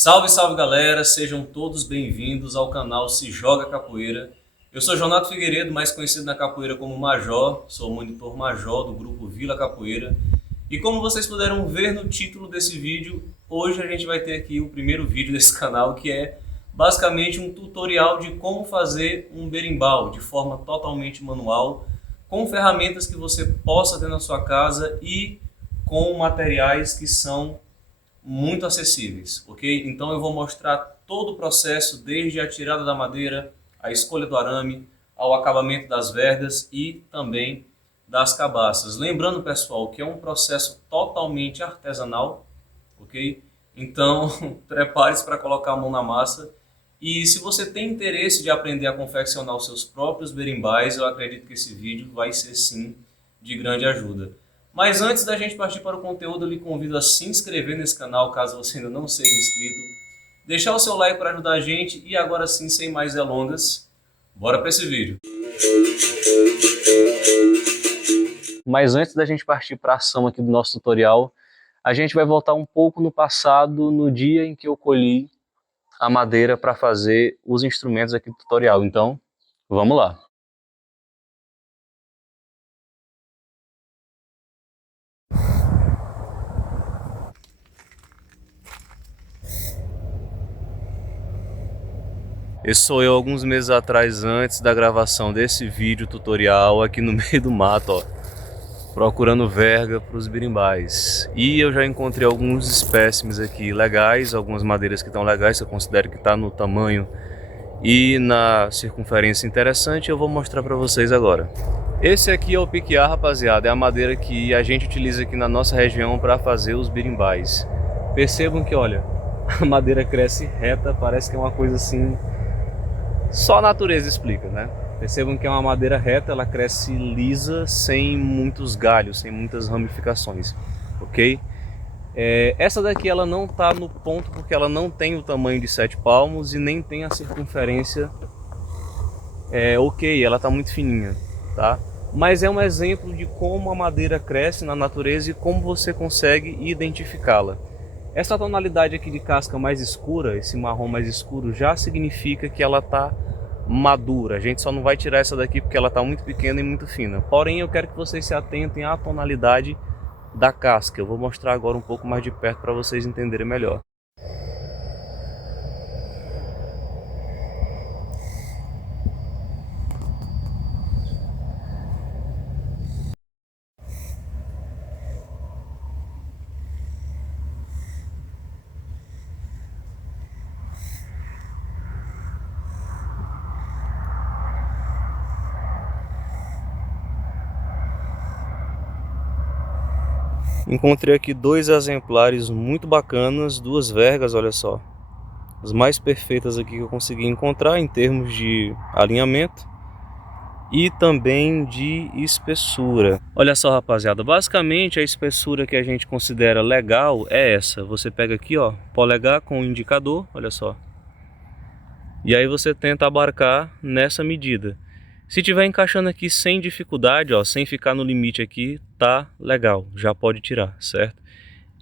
Salve, salve galera, sejam todos bem-vindos ao canal Se Joga Capoeira. Eu sou Jonato Figueiredo, mais conhecido na capoeira como Major, sou o monitor Major do grupo Vila Capoeira. E como vocês puderam ver no título desse vídeo, hoje a gente vai ter aqui o primeiro vídeo desse canal, que é basicamente um tutorial de como fazer um berimbau de forma totalmente manual, com ferramentas que você possa ter na sua casa e com materiais que são muito acessíveis, ok? Então eu vou mostrar todo o processo, desde a tirada da madeira, a escolha do arame, ao acabamento das vergas e também das cabaças. Lembrando, pessoal, que é um processo totalmente artesanal, ok? Então prepare-se para colocar a mão na massa. E se você tem interesse de aprender a confeccionar os seus próprios berimbais, eu acredito que esse vídeo vai ser sim de grande ajuda. Mas antes da gente partir para o conteúdo, eu lhe convido a se inscrever nesse canal, caso você ainda não seja inscrito, deixar o seu like para ajudar a gente e agora sim, sem mais delongas, bora para esse vídeo. Mas antes da gente partir para a ação aqui do nosso tutorial, a gente vai voltar um pouco no passado, no dia em que eu colhi a madeira para fazer os instrumentos aqui do tutorial. Então, vamos lá. Esse sou eu alguns meses atrás, antes da gravação desse vídeo tutorial, aqui no meio do mato, ó, procurando verga para os berimbais. E eu já encontrei alguns espécimes aqui legais, algumas madeiras que estão legais, que eu considero que está no tamanho e na circunferência interessante, eu vou mostrar para vocês agora. Esse aqui é o piquiá, rapaziada, é a madeira que a gente utiliza aqui na nossa região para fazer os berimbais. Percebam que, olha, a madeira cresce reta, parece que é uma coisa assim, só a natureza explica, né? Percebam que é uma madeira reta, ela cresce lisa, sem muitos galhos, sem muitas ramificações, ok? Essa daqui ela não está no ponto porque ela não tem o tamanho de 7 palmos e nem tem a circunferência ok, ela está muito fininha, tá? Mas é um exemplo de como a madeira cresce na natureza e como você consegue identificá-la. Essa tonalidade aqui de casca mais escura, esse marrom mais escuro, já significa que ela está madura. A gente só não vai tirar essa daqui porque ela está muito pequena e muito fina. Porém, eu quero que vocês se atentem à tonalidade da casca. Eu vou mostrar agora um pouco mais de perto para vocês entenderem melhor. Encontrei aqui dois exemplares muito bacanas, duas vergas, olha só. As mais perfeitas aqui que eu consegui encontrar em termos de alinhamento e também de espessura. Olha só, rapaziada, basicamente a espessura que a gente considera legal é essa. Você pega aqui, ó, polegar com o indicador, olha só. E aí você tenta abarcar nessa medida. Se tiver encaixando aqui sem dificuldade, ó, sem ficar no limite aqui, tá legal, já pode tirar, certo?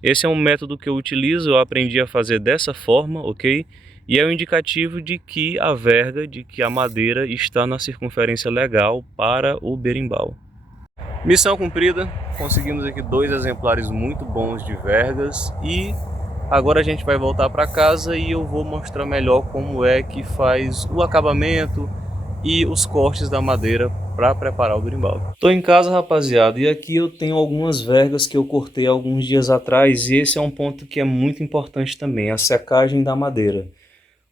Esse é um método que eu utilizo, eu aprendi a fazer dessa forma, ok? E é um indicativo de que a verga, de que a madeira está na circunferência legal para o berimbau. Missão cumprida, conseguimos aqui dois exemplares muito bons de vergas e agora a gente vai voltar para casa e eu vou mostrar melhor como é que faz o acabamento e os cortes da madeira para preparar o berimbau. Tô em casa, rapaziada, e aqui eu tenho algumas vergas que eu cortei alguns dias atrás e esse é um ponto que é muito importante também, a secagem da madeira.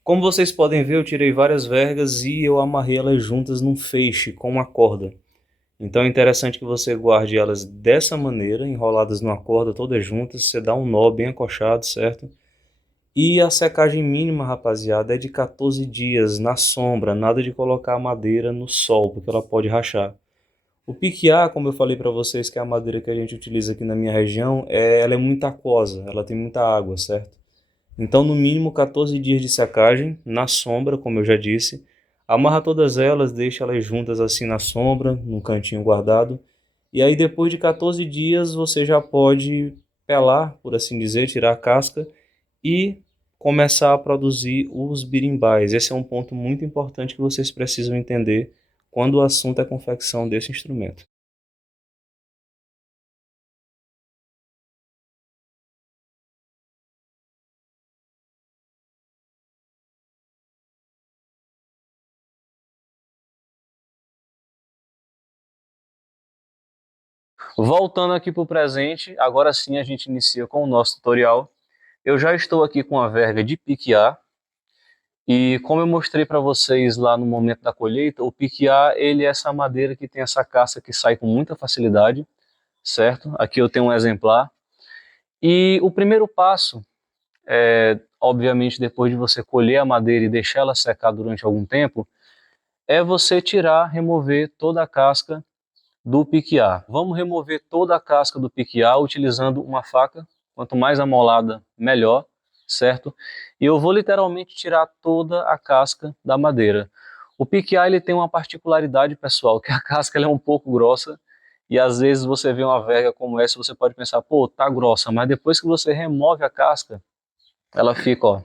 Como vocês podem ver, eu tirei várias vergas e eu amarrei elas juntas num feixe com uma corda. Então é interessante que você guarde elas dessa maneira, enroladas numa corda todas juntas, você dá um nó bem acochado, certo? E a secagem mínima, rapaziada, é de 14 dias na sombra, nada de colocar a madeira no sol, porque ela pode rachar. O piquiá, como eu falei para vocês, que é a madeira que a gente utiliza aqui na minha região, ela é muito aquosa, ela tem muita água, certo? Então, no mínimo 14 dias de secagem, na sombra, como eu já disse. Amarra todas elas, deixa elas juntas assim na sombra, num cantinho guardado. E aí depois de 14 dias você já pode pelar, por assim dizer, tirar a casca e começar a produzir os berimbais. Esse é um ponto muito importante que vocês precisam entender quando o assunto é confecção desse instrumento. Voltando aqui para o presente, agora sim a gente inicia com o nosso tutorial. Eu já estou aqui com a verga de piquear, e como eu mostrei para vocês lá no momento da colheita, o piquear ele é essa madeira que tem essa casca que sai com muita facilidade, certo? Aqui eu tenho um exemplar. E o primeiro passo, obviamente depois de você colher a madeira e deixar ela secar durante algum tempo, é você tirar, remover toda a casca do piquiá. Vamos remover toda a casca do piquiá utilizando uma faca, quanto mais amolada, melhor, certo? E eu vou literalmente tirar toda a casca da madeira. O piquiá ele tem uma particularidade, pessoal, que a casca ela é um pouco grossa, e às vezes você vê uma verga como essa, você pode pensar, pô, tá grossa, mas depois que você remove a casca, ela fica, ó,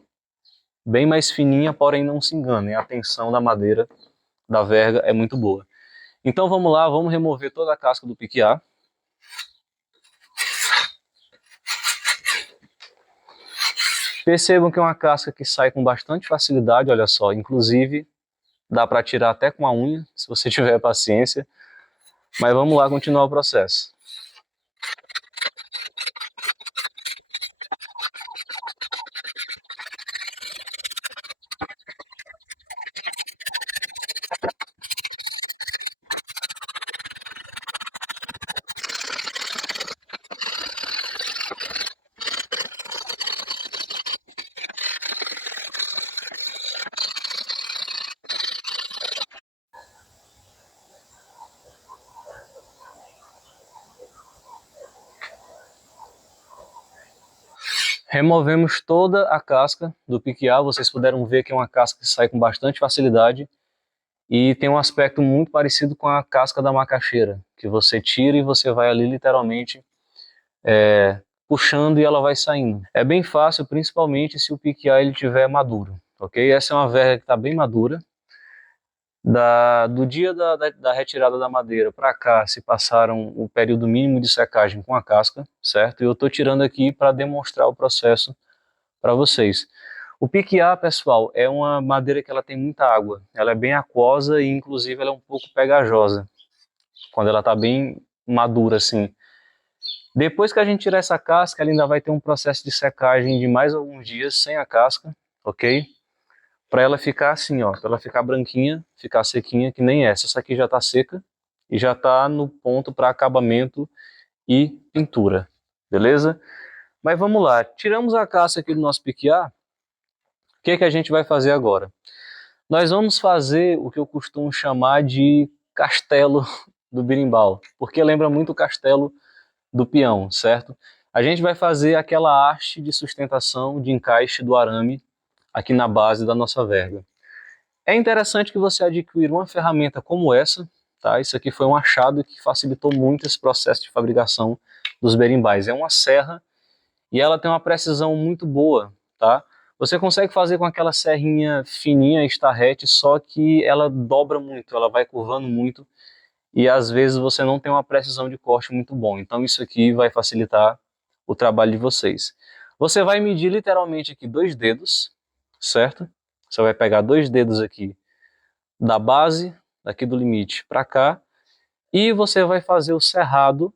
bem mais fininha, porém não se engane, a tensão da madeira da verga é muito boa. Então vamos lá, vamos remover toda a casca do piquiá. Percebam que é uma casca que sai com bastante facilidade, olha só, inclusive dá para tirar até com a unha, se você tiver paciência. Mas vamos lá continuar o processo. Removemos toda a casca do piquiá, vocês puderam ver que é uma casca que sai com bastante facilidade e tem um aspecto muito parecido com a casca da macaxeira, que você tira e você vai ali literalmente puxando e ela vai saindo. É bem fácil, principalmente se o piquiá ele tiver maduro, ok? Essa é uma verga que está bem madura. Do dia da retirada da madeira para cá se passaram o período mínimo de secagem com a casca, certo? E eu estou tirando aqui para demonstrar o processo para vocês. O piquiá, pessoal, é uma madeira que ela tem muita água. Ela é bem aquosa e inclusive ela é um pouco pegajosa quando ela está bem madura assim. Depois que a gente tirar essa casca, ela ainda vai ter um processo de secagem de mais alguns dias sem a casca, ok? Para ela ficar assim, ó, para ela ficar branquinha, ficar sequinha, que nem essa. Essa aqui já está seca e já está no ponto para acabamento e pintura, beleza? Mas vamos lá, tiramos a casca aqui do nosso piquiá, o que é que a gente vai fazer agora? Nós vamos fazer o que eu costumo chamar de castelo do berimbau, porque lembra muito o castelo do peão, certo? A gente vai fazer aquela haste de sustentação, de encaixe do arame aqui na base da nossa verga. É interessante que você adquira uma ferramenta como essa, tá? Isso aqui foi um achado que facilitou muito esse processo de fabricação dos berimbais. É uma serra e ela tem uma precisão muito boa, tá? Você consegue fazer com aquela serrinha fininha, estarrete, só que ela dobra muito, ela vai curvando muito e às vezes você não tem uma precisão de corte muito bom. Então isso aqui vai facilitar o trabalho de vocês. Você vai medir literalmente aqui 2 dedos, certo? Você vai pegar 2 dedos aqui da base, daqui do limite para cá, e você vai fazer o cerrado,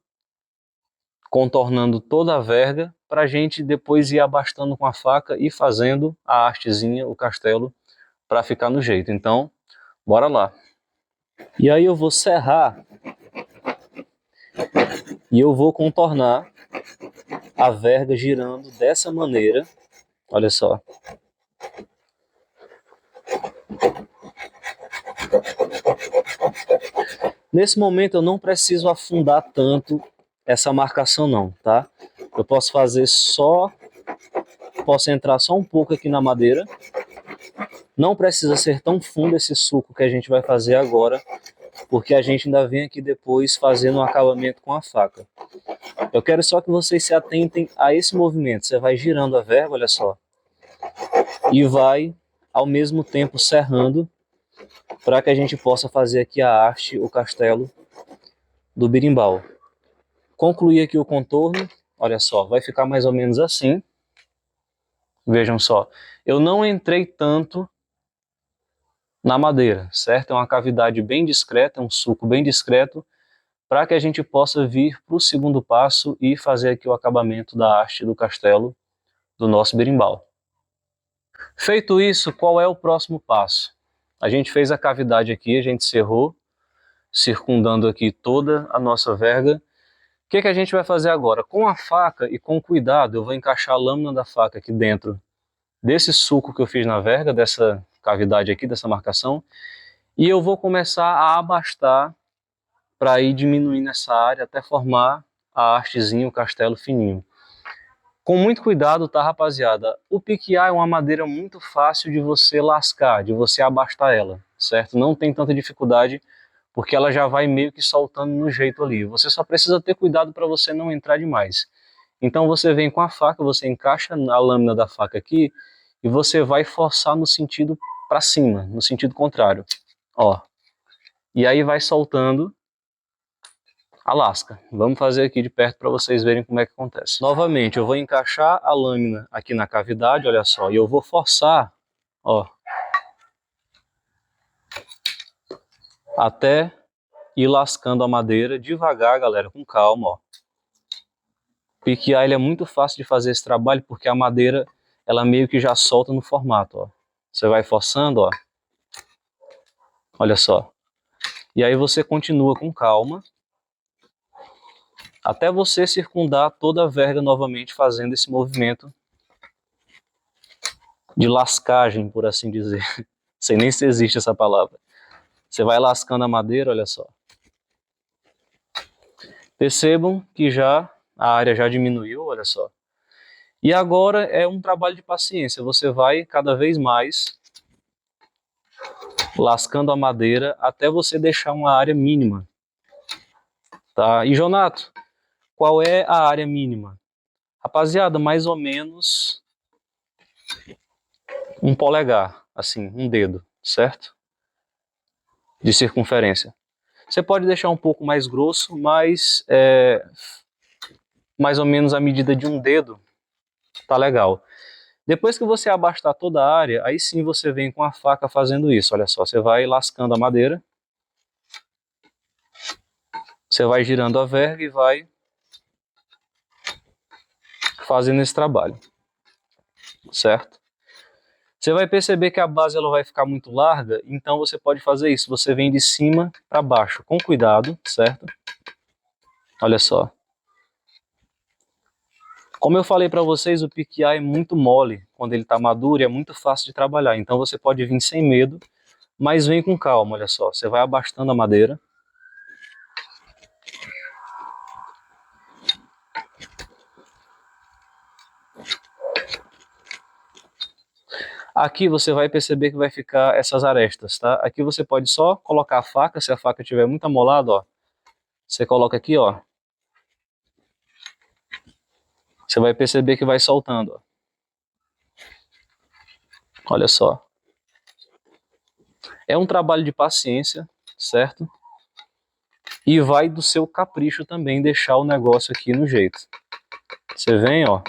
contornando toda a verga, para a gente depois ir abastando com a faca e fazendo a hastezinha, o castelo, para ficar no jeito. Então, bora lá. E aí eu vou serrar e eu vou contornar a verga girando dessa maneira, olha só. Nesse momento eu não preciso afundar tanto essa marcação não, tá? Eu posso fazer só, posso entrar só um pouco aqui na madeira. Não precisa ser tão fundo esse suco que a gente vai fazer agora, porque a gente ainda vem aqui depois fazendo um acabamento com a faca. Eu quero só que vocês se atentem a esse movimento. Você vai girando a verga, olha só. e vai ao mesmo tempo serrando para que a gente possa fazer aqui a haste, o castelo do berimbau. Concluir aqui o contorno, olha só, vai ficar mais ou menos assim. Vejam só, eu não entrei tanto na madeira, certo? É uma cavidade bem discreta, um sulco bem discreto, para que a gente possa vir para o segundo passo e fazer aqui o acabamento da haste do castelo do nosso berimbau. Feito isso, qual é o próximo passo? A gente fez a cavidade aqui, a gente cerrou, circundando aqui toda a nossa verga. O que a gente vai fazer agora? Com a faca e com cuidado, eu vou encaixar a lâmina da faca aqui dentro desse sulco que eu fiz na verga, dessa cavidade aqui, dessa marcação, e eu vou começar a abastar para ir diminuindo essa área até formar a hastezinha, o castelo fininho. Com muito cuidado, tá, rapaziada? O piquiá é uma madeira muito fácil de você lascar, de você abastar ela, certo? Não tem tanta dificuldade, porque ela já vai meio que soltando no jeito ali. Você só precisa ter cuidado para você não entrar demais. Então você vem com a faca, você encaixa a lâmina da faca aqui e você vai forçar no sentido para cima, no sentido contrário. Ó. E aí vai soltando a lasca. Vamos fazer aqui de perto para vocês verem como é que acontece. Novamente, eu vou encaixar a lâmina aqui na cavidade, olha só, e eu vou forçar, ó, até ir lascando a madeira devagar, galera, com calma, ó. Piquiá, ele é muito fácil de fazer esse trabalho porque a madeira, ela meio que já solta no formato, ó. Você vai forçando, ó. Olha só. E aí você continua com calma até você circundar toda a verga novamente fazendo esse movimento de lascagem, por assim dizer. Não sei nem se existe essa palavra. Você vai lascando a madeira, olha só. Percebam que já a área já diminuiu, olha só. E agora é um trabalho de paciência. Você vai cada vez mais lascando a madeira até você deixar uma área mínima. Tá? E Jonato, qual é a área mínima? Rapaziada, mais ou menos um polegar, assim, um dedo, certo? De circunferência. Você pode deixar um pouco mais grosso, mas mais ou menos a medida de um dedo tá legal. Depois que você abastar toda a área, aí sim você vem com a faca fazendo isso. Olha só, você vai lascando a madeira, você vai girando a verga e vai fazendo esse trabalho, certo? Você vai perceber que a base ela vai ficar muito larga, então você pode fazer isso. Você vem de cima para baixo, com cuidado, certo? Olha só. Como eu falei para vocês, o piquiá é muito mole quando ele está maduro e é muito fácil de trabalhar. Então você pode vir sem medo, mas vem com calma, olha só. Você vai abastando a madeira. Aqui você vai perceber que vai ficar essas arestas, tá? Aqui você pode só colocar a faca, se a faca estiver muito amolada, ó. Você coloca aqui, ó. Você vai perceber que vai soltando, ó. Olha só. É um trabalho de paciência, certo? E vai do seu capricho também deixar o negócio aqui no jeito. Você vem, ó.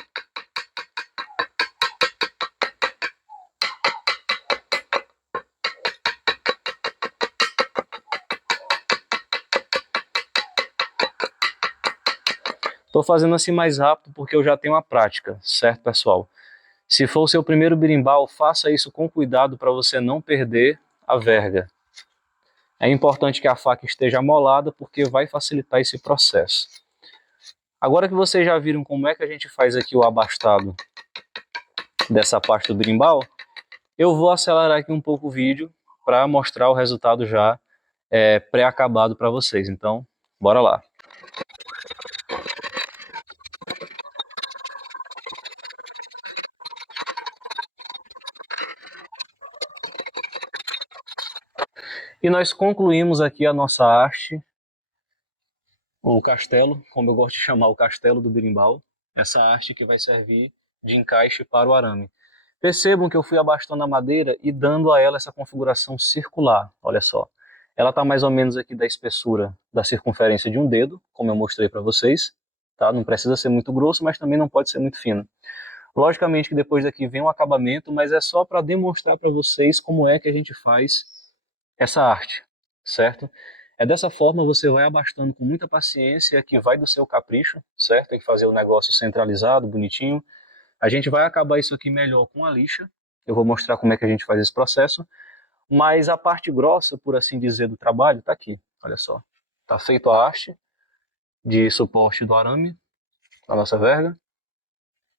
Tô fazendo assim mais rápido porque eu já tenho a prática, certo, pessoal? Se for o seu primeiro berimbau, faça isso com cuidado para você não perder a verga. É importante que a faca esteja amolada porque vai facilitar esse processo. Agora que vocês já viram como é que a gente faz aqui o abastado dessa parte do berimbau, eu vou acelerar aqui um pouco o vídeo para mostrar o resultado já pré-acabado para vocês. Então, bora lá. E nós concluímos aqui a nossa haste, o castelo, como eu gosto de chamar o castelo do berimbau, essa haste que vai servir de encaixe para o arame. Percebam que eu fui abastando a madeira e dando a ela essa configuração circular, olha só. Ela está mais ou menos aqui da espessura da circunferência de um dedo, como eu mostrei para vocês, tá? Não precisa ser muito grosso, mas também não pode ser muito fino. Logicamente que depois daqui vem um acabamento, mas é só para demonstrar para vocês como é que a gente faz essa arte, certo? É dessa forma, você vai abastando com muita paciência, que vai do seu capricho, certo? Tem que fazer o negócio centralizado, bonitinho. A gente vai acabar isso aqui melhor com a lixa. Eu vou mostrar como é que a gente faz esse processo. Mas a parte grossa, por assim dizer, do trabalho está aqui. Olha só. Está feito a haste de suporte do arame, da nossa verga.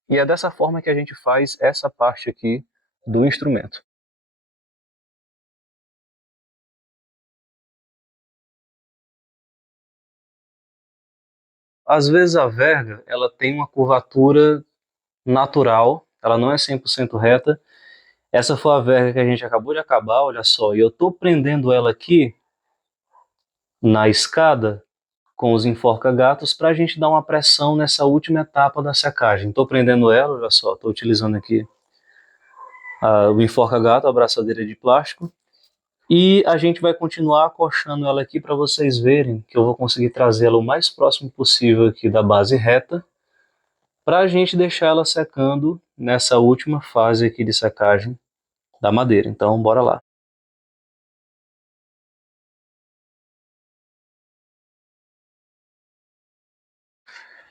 E é dessa forma que a gente faz essa parte aqui do instrumento. Às vezes a verga, ela tem uma curvatura natural, ela não é 100% reta. Essa foi a verga que a gente acabou de acabar, olha só. E eu estou prendendo ela aqui na escada com os enforca-gatos para a gente dar uma pressão nessa última etapa da secagem. Estou prendendo ela, olha só, estou utilizando aqui o enforca-gato, a abraçadeira de plástico. E a gente vai continuar acochando ela aqui para vocês verem que eu vou conseguir trazê-la o mais próximo possível aqui da base reta, para a gente deixar ela secando nessa última fase aqui de secagem da madeira. Então, bora lá.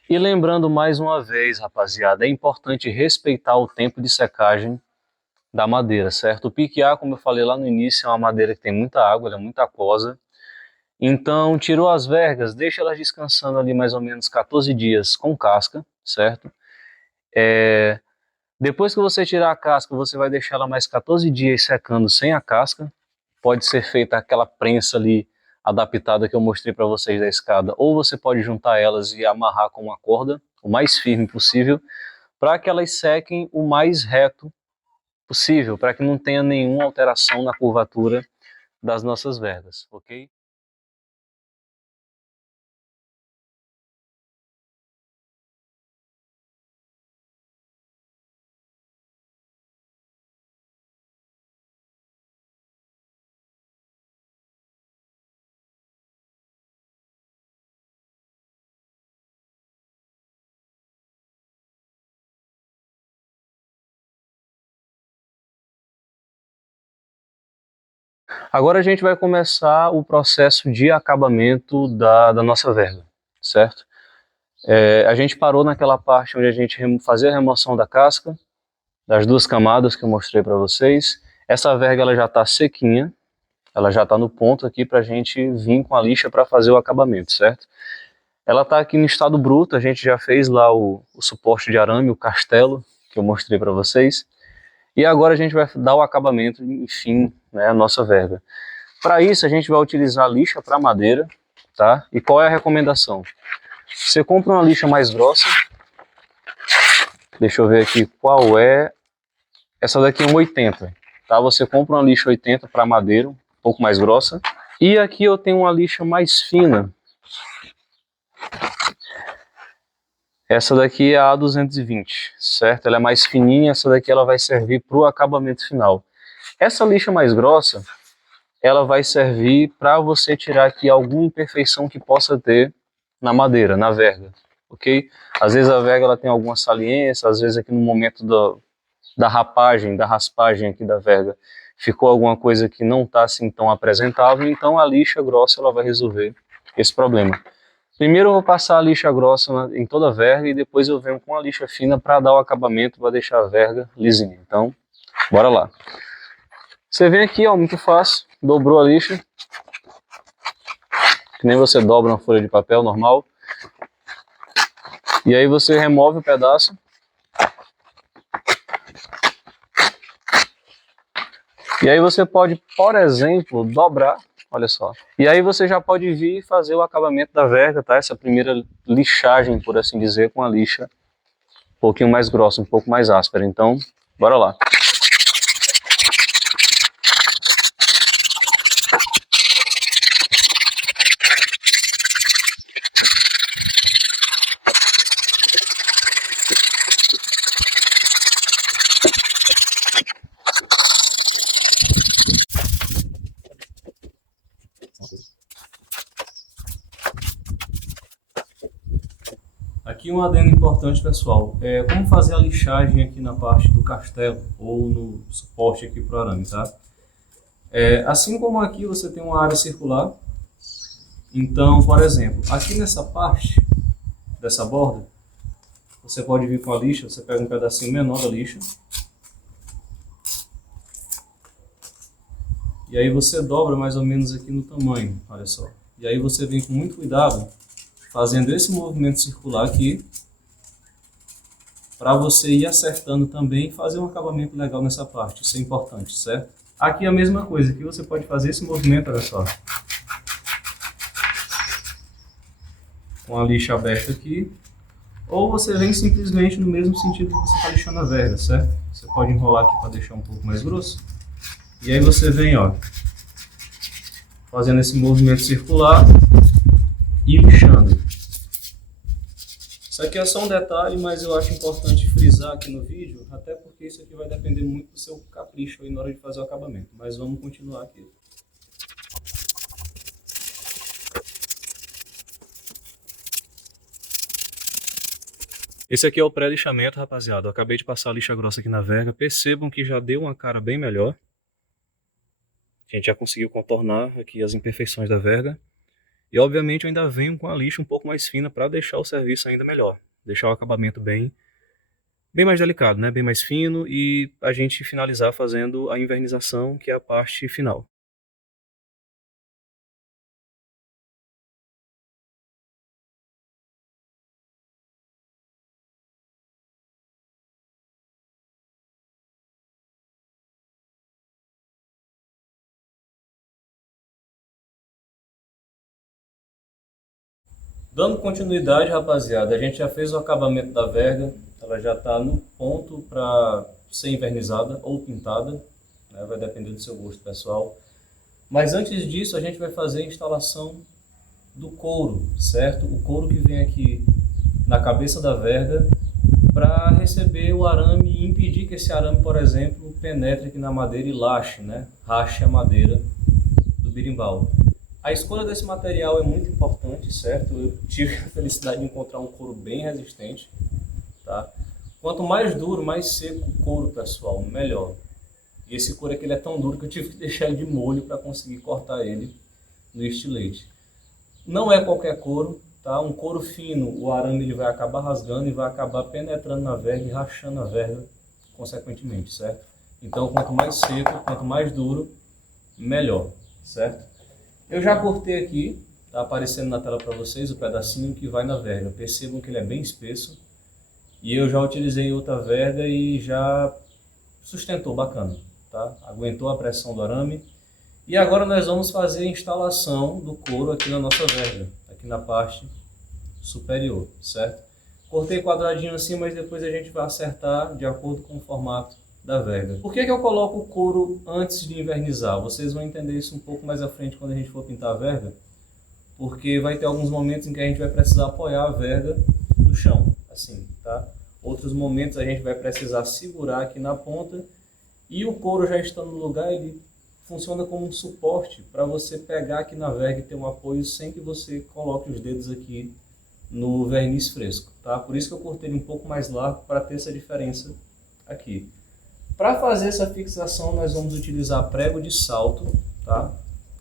E lembrando mais uma vez, rapaziada, é importante respeitar o tempo de secagem da madeira, certo? O piquiá, como eu falei lá no início, é uma madeira que tem muita água, ela é muito aquosa. Então, tirou as vergas, deixa elas descansando ali mais ou menos 14 dias com casca, certo? Depois que você tirar a casca, você vai deixar ela mais 14 dias secando sem a casca. Pode ser feita aquela prensa ali adaptada que eu mostrei para vocês da escada, ou você pode juntar elas e amarrar com uma corda, o mais firme possível, para que elas sequem o mais reto possível, para que não tenha nenhuma alteração na curvatura das nossas vergas, ok? Agora a gente vai começar o processo de acabamento da nossa verga, certo? A gente parou naquela parte onde a gente fazia a remoção da casca, das duas camadas que eu mostrei para vocês. Essa verga ela já está sequinha, ela já está no ponto aqui para a gente vir com a lixa para fazer o acabamento, certo? Ela está aqui no estado bruto, a gente já fez lá o suporte de arame, o castelo, que eu mostrei para vocês. E agora a gente vai dar o acabamento, enfim, né, a nossa verga. Para isso a gente vai utilizar lixa para madeira, tá? E qual é a recomendação? Você compra uma lixa mais grossa, deixa eu ver aqui qual é, essa daqui é um 80, tá? Você compra uma lixa 80 para madeira, um pouco mais grossa. E aqui eu tenho uma lixa mais fina, essa daqui é a A220, certo? Ela é mais fininha, essa daqui ela vai servir para o acabamento final. Essa lixa mais grossa, ela vai servir para você tirar aqui alguma imperfeição que possa ter na madeira, na verga, ok? Às vezes a verga ela tem alguma saliência, às vezes aqui no momento da rapagem, da raspagem aqui da verga, ficou alguma coisa que não está assim tão apresentável, então a lixa grossa ela vai resolver esse problema. Primeiro eu vou passar a lixa grossa em toda a verga e depois eu venho com a lixa fina para dar o acabamento, para deixar a verga lisinha. Então, bora lá. Você vem aqui, ó, muito fácil, dobrou a lixa, que nem você dobra uma folha de papel normal. E aí você remove o pedaço. E aí você pode, por exemplo, dobrar, olha só. E aí você já pode vir fazer o acabamento da verga, tá? Essa primeira lixagem, por assim dizer, com a lixa um pouquinho mais grossa, um pouco mais áspera. Então, bora lá. Aqui um adendo importante, pessoal, como fazer a lixagem aqui na parte do castelo ou no suporte aqui para o arame, tá? Assim como aqui você tem uma área circular, então, por exemplo, aqui nessa parte dessa borda, você pode vir com a lixa, você pega um pedacinho menor da lixa, e aí você dobra mais ou menos aqui no tamanho, olha só. E aí você vem com muito cuidado, fazendo esse movimento circular aqui, para você ir acertando também e fazer um acabamento legal nessa parte. Isso é importante, certo? Aqui é a mesma coisa, aqui você pode fazer esse movimento, olha só. Com a lixa aberta aqui. Ou você vem simplesmente no mesmo sentido que você está lixando a verga, certo? Você pode enrolar aqui para deixar um pouco mais grosso. E aí você vem, ó, fazendo esse movimento circular e lixando. Isso aqui é só um detalhe, mas eu acho importante frisar aqui no vídeo, até porque isso aqui vai depender muito do seu capricho aí na hora de fazer o acabamento. Mas vamos continuar aqui. Esse aqui é o pré-lixamento, rapaziada. Eu acabei de passar a lixa grossa aqui na verga. Percebam que já deu uma cara bem melhor. A gente já conseguiu contornar aqui as imperfeições da verga. E obviamente eu ainda venho com a lixa um pouco mais fina para deixar o serviço ainda melhor. Deixar o acabamento bem mais delicado, né? Bem mais fino, e a gente finalizar fazendo a invernização, que é a parte final. Dando continuidade, rapaziada, a gente já fez o acabamento da verga, ela já está no ponto para ser invernizada ou pintada, né? Vai depender do seu gosto pessoal. Mas antes disso, a gente vai fazer a instalação do couro, certo? O couro que vem aqui na cabeça da verga para receber o arame e impedir que esse arame, por exemplo, penetre aqui na madeira e laxe, né? Rache a madeira do berimbau. A escolha desse material é muito importante, certo? Eu tive a felicidade de encontrar um couro bem resistente, tá? Quanto mais duro, mais seco o couro, pessoal, melhor. E esse couro aqui ele é tão duro que eu tive que deixar ele de molho para conseguir cortar ele no estilete. Não é qualquer couro, tá? Um couro fino, o arame ele vai acabar rasgando e vai acabar penetrando na verga e rachando a verga consequentemente, certo? Então, quanto mais seco, quanto mais duro, melhor, certo? Eu já cortei aqui, tá aparecendo na tela para vocês o pedacinho que vai na verga. Percebam que ele é bem espesso. E eu já utilizei outra verga e já sustentou bacana, tá? Aguentou a pressão do arame. E agora nós vamos fazer a instalação do couro aqui na nossa verga, aqui na parte superior, certo? Cortei quadradinho assim, mas depois a gente vai acertar de acordo com o formato da verga. Por que eu coloco o couro antes de invernizar? Vocês vão entender isso um pouco mais à frente quando a gente for pintar a verga, porque vai ter alguns momentos em que a gente vai precisar apoiar a verga no chão, assim, tá? Outros momentos a gente vai precisar segurar aqui na ponta, e o couro já estando no lugar, ele funciona como um suporte para você pegar aqui na verga e ter um apoio sem que você coloque os dedos aqui no verniz fresco, tá? Por isso que eu cortei ele um pouco mais largo para ter essa diferença aqui. Para fazer essa fixação, nós vamos utilizar prego de salto, tá?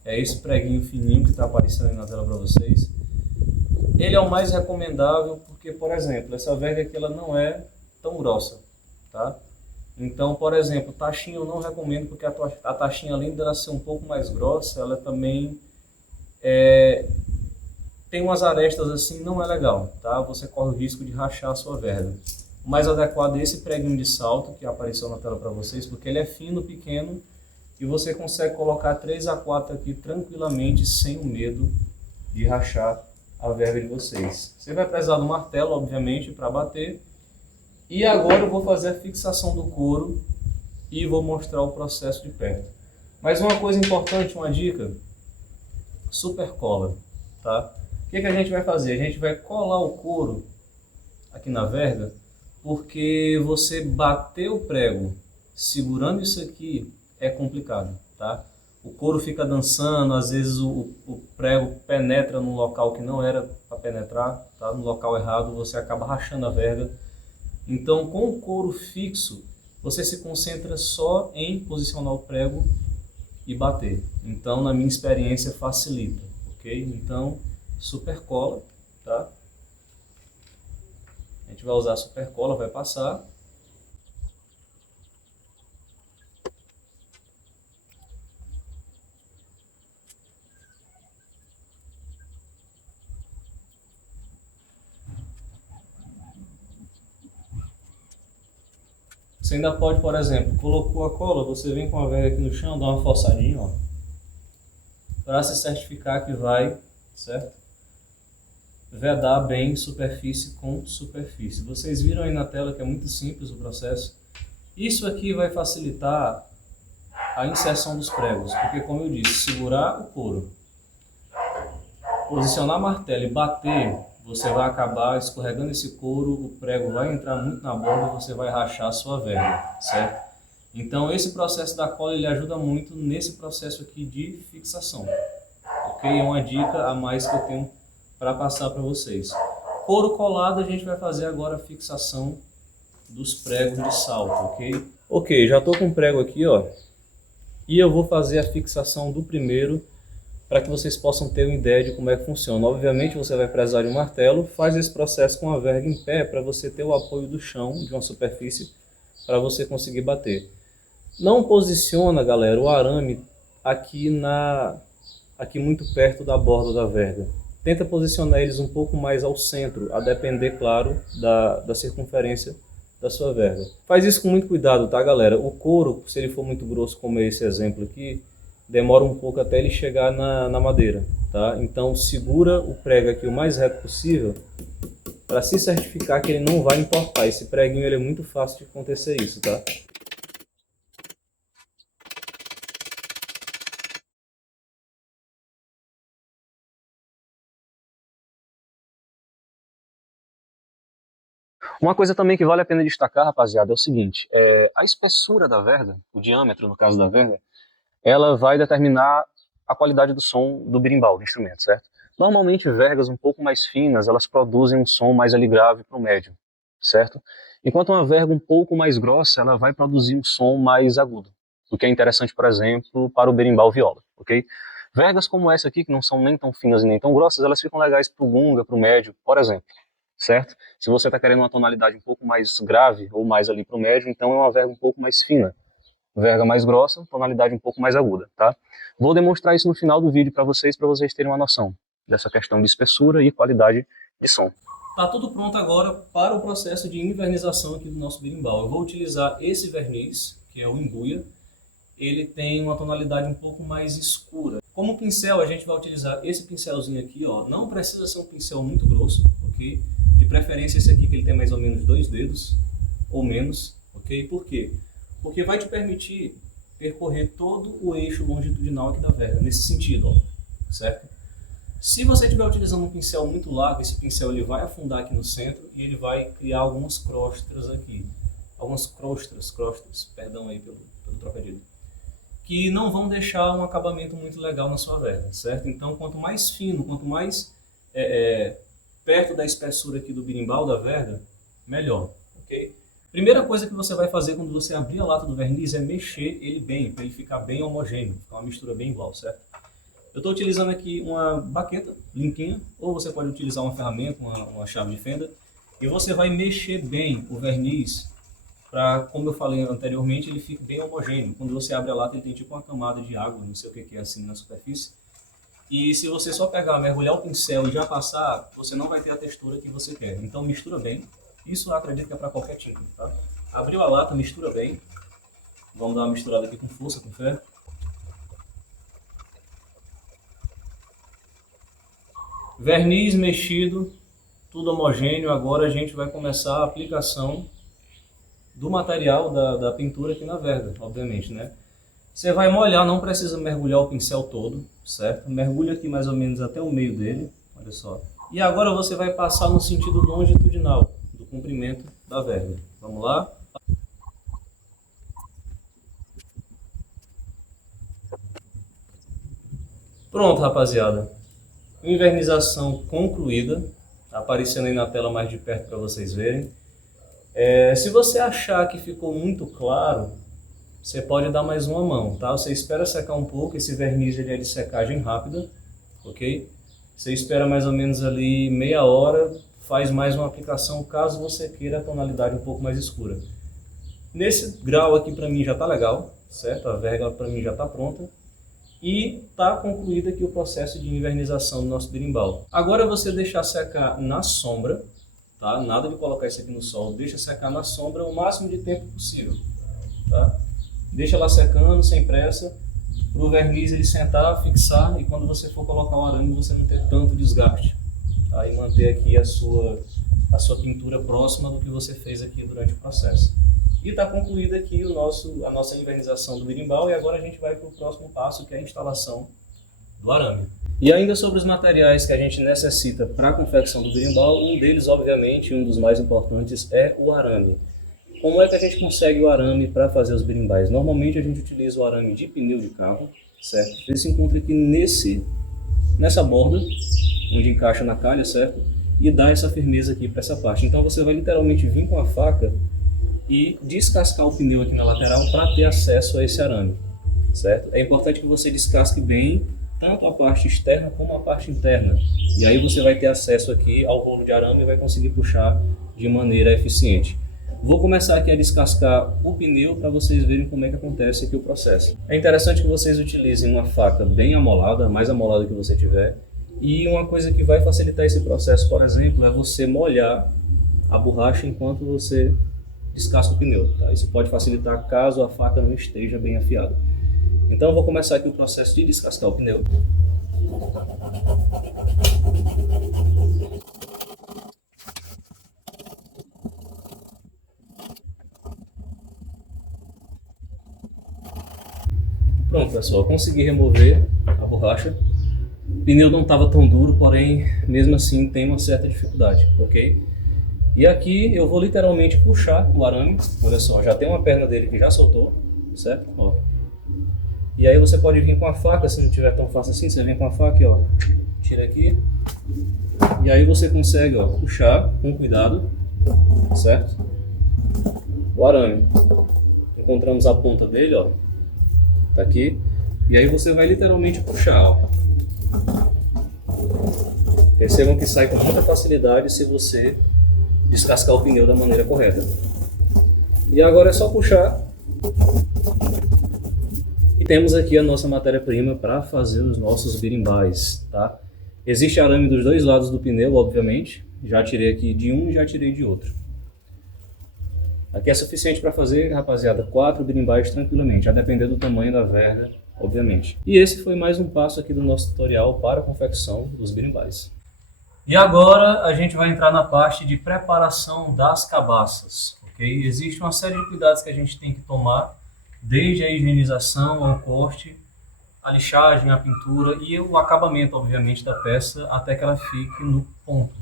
É esse preguinho fininho que está aparecendo aí na tela para vocês. Ele é o mais recomendável porque, por exemplo, essa verga aqui ela não é tão grossa, tá? Então, por exemplo, tachinha eu não recomendo porque a tachinha, além dela ser um pouco mais grossa, ela também tem umas arestas assim, não é legal, tá? Você corre o risco de rachar a sua verga. O mais adequado é esse preguinho de salto que apareceu na tela para vocês, porque ele é fino, pequeno, e você consegue colocar 3 a 4 aqui tranquilamente, sem o medo de rachar a verga de vocês. Você vai precisar do martelo, obviamente, para bater. E agora eu vou fazer a fixação do couro e vou mostrar o processo de perto. Mas uma coisa importante, uma dica, super cola, tá? O que a gente vai fazer? A gente vai colar o couro aqui na verga, porque você bater o prego segurando isso aqui é complicado, tá? o couro fica dançando, às vezes o prego penetra num local que não era para penetrar, tá? No local errado, você acaba rachando a verga. Então, com o couro fixo, você se concentra só em posicionar o prego e bater. Então, na minha experiência, facilita, ok? Então, super cola, tá? A gente vai usar a super cola, vai passar. Você ainda pode, por exemplo, colocou a cola, você vem com a verga aqui no chão, dá uma forçadinha, ó, para se certificar que vai, certo? Vedar bem superfície com superfície. Vocês viram aí na tela que é muito simples o processo. Isso aqui vai facilitar a inserção dos pregos, porque como eu disse, segurar o couro, posicionar martelo e bater, você vai acabar escorregando esse couro, o prego vai entrar muito na borda e você vai rachar a sua verga, certo? Então esse processo da cola ele ajuda muito nesse processo aqui de fixação, ok? É uma dica a mais que eu tenho para passar para vocês. Couro colado a gente vai fazer agora a fixação dos pregos de salto, ok? Ok, já estou com o prego aqui, ó, e eu vou fazer a fixação do primeiro para que vocês possam ter uma ideia de como é que funciona. Obviamente você vai presar um martelo, faz esse processo com a verga em pé para você ter o apoio do chão, de uma superfície, para você conseguir bater. Não posiciona, galera, o arame aqui muito perto da borda da verga. Tenta posicionar eles um pouco mais ao centro, a depender, claro, da circunferência da sua verga. Faz isso com muito cuidado, tá, galera? O couro, se ele for muito grosso, como é esse exemplo aqui, demora um pouco até ele chegar na madeira, tá? Então segura o prego aqui o mais reto possível para se certificar que ele não vai entortar. Esse preguinho ele é muito fácil de acontecer isso, tá? Uma coisa também que vale a pena destacar, rapaziada, é o seguinte, a espessura da verga, o diâmetro no caso da verga, ela vai determinar a qualidade do som do berimbau, do instrumento, certo? Normalmente vergas um pouco mais finas, elas produzem um som mais ali grave para o médio, certo? Enquanto uma verga um pouco mais grossa, ela vai produzir um som mais agudo, o que é interessante, por exemplo, para o berimbau viola, ok? Vergas como essa aqui, que não são nem tão finas e nem tão grossas, elas ficam legais para o gunga, para o médio, por exemplo, certo? Se você está querendo uma tonalidade um pouco mais grave ou mais ali para o médio, então é uma verga um pouco mais fina. Verga mais grossa, tonalidade um pouco mais aguda, tá? Vou demonstrar isso no final do vídeo para vocês terem uma noção dessa questão de espessura e qualidade de som. Tá tudo pronto agora para o processo de invernização aqui do nosso berimbau. Eu vou utilizar esse verniz, que é o embuia. Ele tem uma tonalidade um pouco mais escura. Como pincel, a gente vai utilizar esse pincelzinho aqui, ó. Não precisa ser um pincel muito grosso, ok? De preferência esse aqui, que ele tem mais ou menos 2 dedos, ou menos, ok? Por quê? Porque vai te permitir percorrer todo o eixo longitudinal aqui da verga, nesse sentido, ó, certo? Se você estiver utilizando um pincel muito largo, esse pincel ele vai afundar aqui no centro e ele vai criar algumas crostas aqui. Algumas crostas, perdão aí pelo trocadilho, que não vão deixar um acabamento muito legal na sua verga, certo? Então, quanto mais fino, quanto mais perto da espessura aqui do berimbau da verga, melhor, ok? Primeira coisa que você vai fazer quando você abrir a lata do verniz é mexer ele bem, para ele ficar bem homogêneo, ficar uma mistura bem igual, certo? Eu estou utilizando aqui uma baqueta limpinha, ou você pode utilizar uma ferramenta, uma chave de fenda, e você vai mexer bem o verniz para, como eu falei anteriormente, ele fique bem homogêneo. Quando você abre a lata, ele tem tipo uma camada de água, não sei o que é assim na superfície. E se você só pegar, mergulhar o pincel e já passar, você não vai ter a textura que você quer. Então mistura bem. Isso eu acredito que é para qualquer tinta, tá? Abriu a lata, mistura bem. Vamos dar uma misturada aqui com força, com fé. Verniz mexido, tudo homogêneo. Agora a gente vai começar a aplicação do material da pintura aqui na verga, obviamente, né? Você vai molhar, não precisa mergulhar o pincel todo, certo? Mergulha aqui mais ou menos até o meio dele, olha só. E agora você vai passar no sentido longitudinal do comprimento da verga. Vamos lá? Pronto, rapaziada. Invernização concluída. Tá aparecendo aí na tela mais de perto para vocês verem. Se você achar que ficou muito claro, você pode dar mais uma mão, tá? Você espera secar um pouco, esse verniz ele é de secagem rápida, ok? Você espera mais ou menos ali meia hora, faz mais uma aplicação caso você queira a tonalidade um pouco mais escura. Nesse grau aqui para mim já tá legal, certo? A verga para mim já tá pronta. E tá concluído aqui o processo de invernização do nosso berimbau. Agora você deixar secar na sombra, tá? Nada de colocar isso aqui no sol, deixa secar na sombra o máximo de tempo possível, tá? Deixa lá secando, sem pressa, para o verniz ele sentar, fixar, e quando você for colocar o arame você não ter tanto desgaste, tá? E manter aqui a sua pintura próxima do que você fez aqui durante o processo. E está concluída aqui a nossa invernização do berimbau, e agora a gente vai para o próximo passo, que é a instalação do arame. E ainda sobre os materiais que a gente necessita para a confecção do berimbau, um deles, obviamente, um dos mais importantes, é o arame. Como é que a gente consegue o arame para fazer os berimbais? Normalmente a gente utiliza o arame de pneu de carro, certo? Ele se encontra aqui nessa borda, onde encaixa na calha, certo? E dá essa firmeza aqui para essa parte. Então você vai literalmente vir com a faca e descascar o pneu aqui na lateral para ter acesso a esse arame, certo? É importante que você descasque bem tanto a parte externa como a parte interna, e aí você vai ter acesso aqui ao rolo de arame e vai conseguir puxar de maneira eficiente. Vou começar aqui a descascar o pneu para vocês verem como é que acontece aqui o processo. É interessante que vocês utilizem uma faca bem amolada, a mais amolada que você tiver, e uma coisa que vai facilitar esse processo, por exemplo, é você molhar a borracha enquanto você descasca o pneu, tá? Isso pode facilitar caso a faca não esteja bem afiada. Então eu vou começar aqui o processo de descascar o pneu. Pronto, pessoal, consegui remover a borracha. O pneu não estava tão duro, porém, mesmo assim, tem uma certa dificuldade, ok? E aqui eu vou literalmente puxar o arame. Olha só, já tem uma perna dele que já soltou, certo? Ó. E aí você pode vir com a faca, se não tiver tão fácil assim, você vem com a faca e ó, tira aqui. E aí você consegue, ó, puxar com cuidado, certo? O arame. Encontramos a ponta dele, ó, tá aqui. E aí você vai literalmente puxar, ó. Percebam que sai com muita facilidade se você descascar o pneu da maneira correta. E agora é só puxar. E temos aqui a nossa matéria-prima para fazer os nossos berimbais, tá? Existe arame dos dois lados do pneu, obviamente. Já tirei aqui de um e já tirei de outro. Aqui é suficiente para fazer, rapaziada, 4 berimbais tranquilamente, a depender do tamanho da verga, obviamente. E esse foi mais um passo aqui do nosso tutorial para a confecção dos berimbais. E agora a gente vai entrar na parte de preparação das cabaças, ok? Existe uma série de cuidados que a gente tem que tomar, desde a higienização ao corte, a lixagem, a pintura e o acabamento, obviamente, da peça até que ela fique no ponto,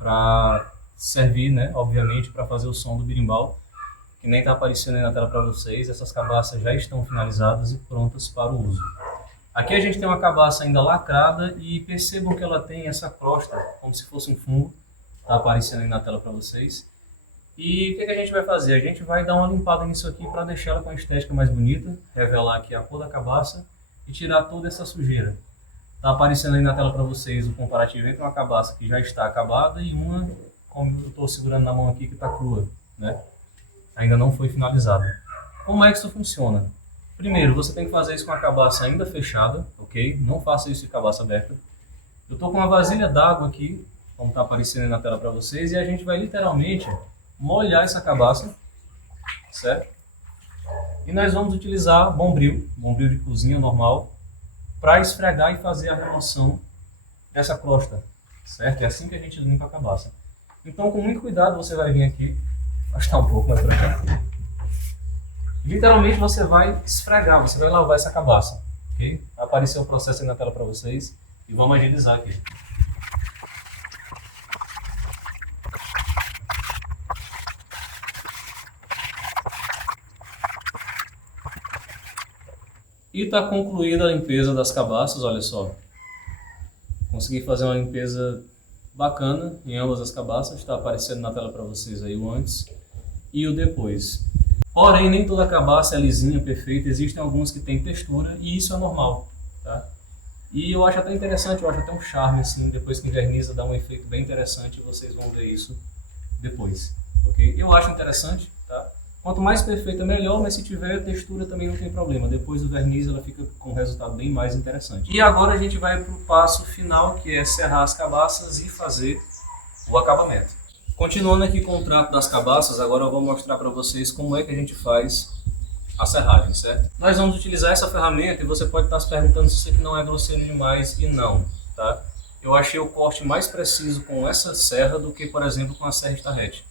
para servir, né, obviamente, para fazer o som do berimbau, que nem está aparecendo aí na tela para vocês. Essas cabaças já estão finalizadas e prontas para o uso. Aqui a gente tem uma cabaça ainda lacrada e percebam que ela tem essa crosta, como se fosse um fungo, está aparecendo aí na tela para vocês. E o que a gente vai fazer? A gente vai dar uma limpada nisso aqui para deixar ela com a estética mais bonita, revelar aqui a cor da cabaça e tirar toda essa sujeira. Está aparecendo aí na tela para vocês o comparativo entre uma cabaça que já está acabada e uma, como eu estou segurando na mão aqui, que está crua, né? Ainda não foi finalizada. Como é que isso funciona? Primeiro, você tem que fazer isso com a cabaça ainda fechada, ok? Não faça isso de cabaça aberta. Eu estou com uma vasilha d'água aqui, como está aparecendo aí na tela para vocês, e a gente vai literalmente molhar essa cabaça, certo? E nós vamos utilizar bombril de cozinha normal, para esfregar e fazer a remoção dessa crosta, certo? É assim que a gente limpa a cabaça. Então, com muito cuidado, você vai vir aqui, afastar um pouco mais para cá. Literalmente você vai esfregar, você vai lavar essa cabaça, ok? Apareceu o processo aí na tela para vocês e vamos agilizar aqui. E está concluída a limpeza das cabaças, olha só. Consegui fazer uma limpeza bacana em ambas as cabaças, está aparecendo na tela para vocês aí o antes e o depois. Porém, nem toda cabaça é lisinha, perfeita, existem alguns que têm textura e isso é normal, tá? E eu acho até interessante, eu acho até um charme assim, depois que inverniza dá um efeito bem interessante e vocês vão ver isso depois, ok? Eu acho interessante, tá? Quanto mais perfeita melhor, mas se tiver textura também não tem problema. Depois do verniz ela fica com um resultado bem mais interessante. E agora a gente vai para o passo final, que é serrar as cabaças e fazer o acabamento. Continuando aqui com o trato das cabaças, agora eu vou mostrar para vocês como é que a gente faz a serragem, certo? Nós vamos utilizar essa ferramenta e você pode estar se perguntando se isso aqui não é grosseiro demais e não, tá? Eu achei o corte mais preciso com essa serra do que, por exemplo, com a serra Starrett.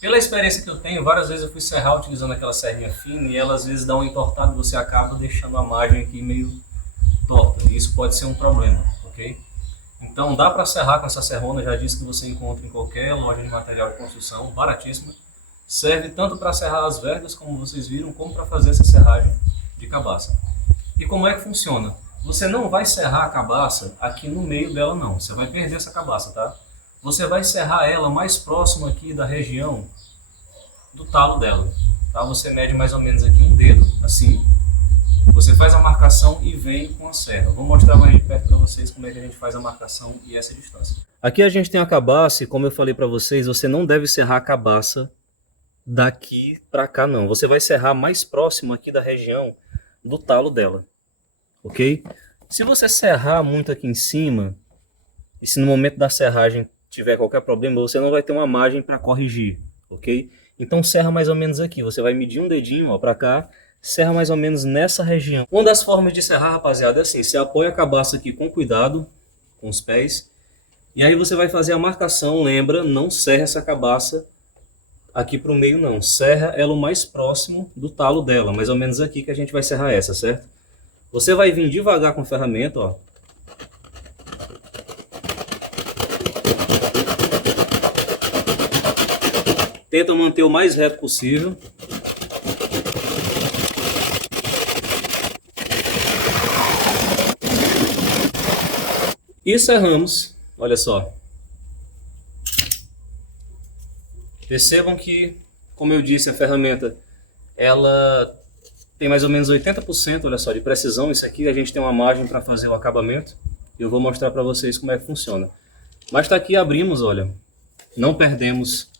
Pela experiência que eu tenho, várias vezes eu fui serrar utilizando aquela serrinha fina e ela às vezes dá uma entortada e você acaba deixando a margem aqui meio torta. E isso pode ser um problema, ok? Então dá para serrar com essa serrona, já disse que você encontra em qualquer loja de material de construção, baratíssima. Serve tanto para serrar as vergas, como vocês viram, como para fazer essa serragem de cabaça. E como é que funciona? Você não vai serrar a cabaça aqui no meio dela não, você vai perder essa cabaça, tá? Você vai serrar ela mais próximo aqui da região do talo dela, tá? Você mede mais ou menos aqui um dedo, assim. Você faz a marcação e vem com a serra. Vou mostrar mais de perto para vocês como é que a gente faz a marcação e essa distância. Aqui a gente tem a cabaça e como eu falei para vocês, você não deve serrar a cabaça daqui para cá não. Você vai serrar mais próximo aqui da região do talo dela, ok? Se você serrar muito aqui em cima, e se no momento da serragem tiver qualquer problema, você não vai ter uma margem para corrigir, ok? Então serra mais ou menos aqui, você vai medir um dedinho para cá, serra mais ou menos nessa região. Uma das formas de serrar, rapaziada, é assim, você apoia a cabaça aqui com cuidado, com os pés, e aí você vai fazer a marcação, lembra, não serra essa cabaça aqui para o meio não, serra ela o mais próximo do talo dela, mais ou menos aqui que a gente vai serrar essa, certo? Você vai vir devagar com a ferramenta, ó. Tenta manter o mais reto possível. E serramos, olha só. Percebam que, como eu disse, a ferramenta ela tem mais ou menos 80%, olha só, de precisão. Isso aqui a gente tem uma margem para fazer o acabamento. Eu vou mostrar para vocês como é que funciona. Mas tá aqui, abrimos, olha, não perdemos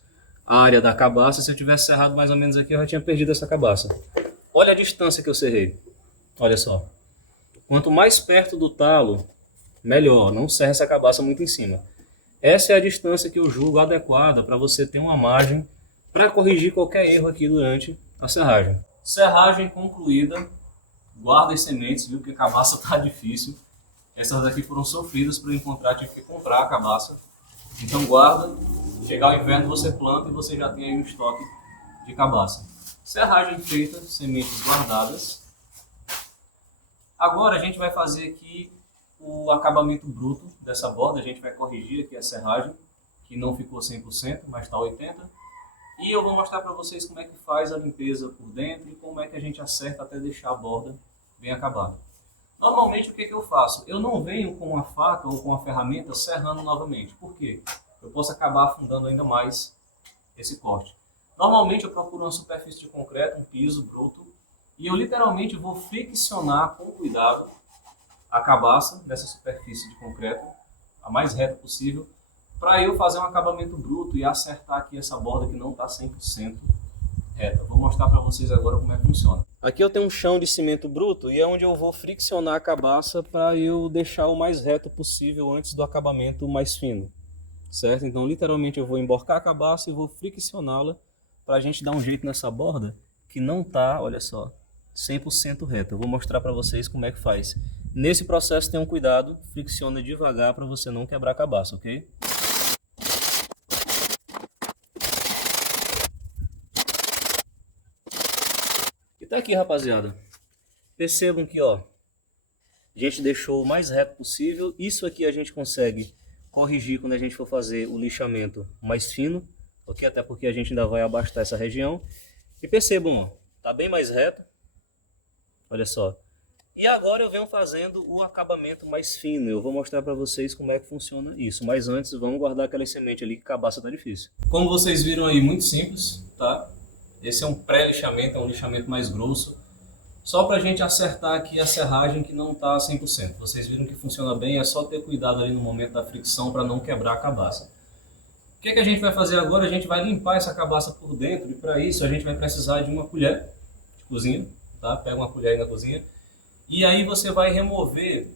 a área da cabaça. Se eu tivesse serrado mais ou menos aqui, eu já tinha perdido essa cabaça. Olha a distância que eu serrei. Olha só. Quanto mais perto do talo, melhor. Não serra essa cabaça muito em cima. Essa é a distância que eu julgo adequada para você ter uma margem para corrigir qualquer erro aqui durante a serragem. Serragem concluída. Guarda as sementes, viu? Porque a cabaça tá difícil. Essas daqui foram sofridas para eu encontrar, tive que comprar a cabaça. Então guarda. Chegar o inverno você planta e você já tem aí um estoque de cabaça. Serragem feita, sementes guardadas. Agora a gente vai fazer aqui o acabamento bruto dessa borda. A gente vai corrigir aqui a serragem, que não ficou 100%, mas está 80%. E eu vou mostrar para vocês como é que faz a limpeza por dentro e como é que a gente acerta até deixar a borda bem acabada. Normalmente o que eu faço? Eu não venho com a faca ou com a ferramenta serrando novamente. Por quê? Eu posso acabar afundando ainda mais esse corte. Normalmente eu procuro uma superfície de concreto, um piso bruto, e eu literalmente vou friccionar com cuidado a cabaça nessa superfície de concreto, a mais reta possível, para eu fazer um acabamento bruto e acertar aqui essa borda que não está 100% reta. Vou mostrar para vocês agora como é que funciona. Aqui eu tenho um chão de cimento bruto e é onde eu vou friccionar a cabaça para eu deixar o mais reto possível antes do acabamento mais fino. Certo? Então literalmente eu vou emborcar a cabaça e vou friccioná-la para a gente dar um jeito nessa borda que não está, olha só, 100% reta. Eu vou mostrar para vocês como é que faz. Nesse processo tenham cuidado, fricciona devagar para você não quebrar a cabaça, ok? E tá aqui, rapaziada. Percebam que, ó, a gente deixou o mais reto possível. Isso aqui a gente consegue corrigir quando a gente for fazer o lixamento mais fino, ok? Até porque a gente ainda vai abastar essa região. E percebam, ó, tá bem mais reto. Olha só. E agora eu venho fazendo o acabamento mais fino. Eu vou mostrar para vocês como é que funciona isso. Mas antes, vamos guardar aquela semente ali que cabaça tá difícil. Como vocês viram aí, muito simples, tá? Esse é um pré-lixamento, é um lixamento mais grosso. Só para a gente acertar aqui a serragem que não está 100%. Vocês viram que funciona bem, é só ter cuidado ali no momento da fricção para não quebrar a cabaça. O que a gente vai fazer agora? A gente vai limpar essa cabaça por dentro e para isso a gente vai precisar de uma colher de cozinha, tá? Pega uma colher aí na cozinha. E aí você vai remover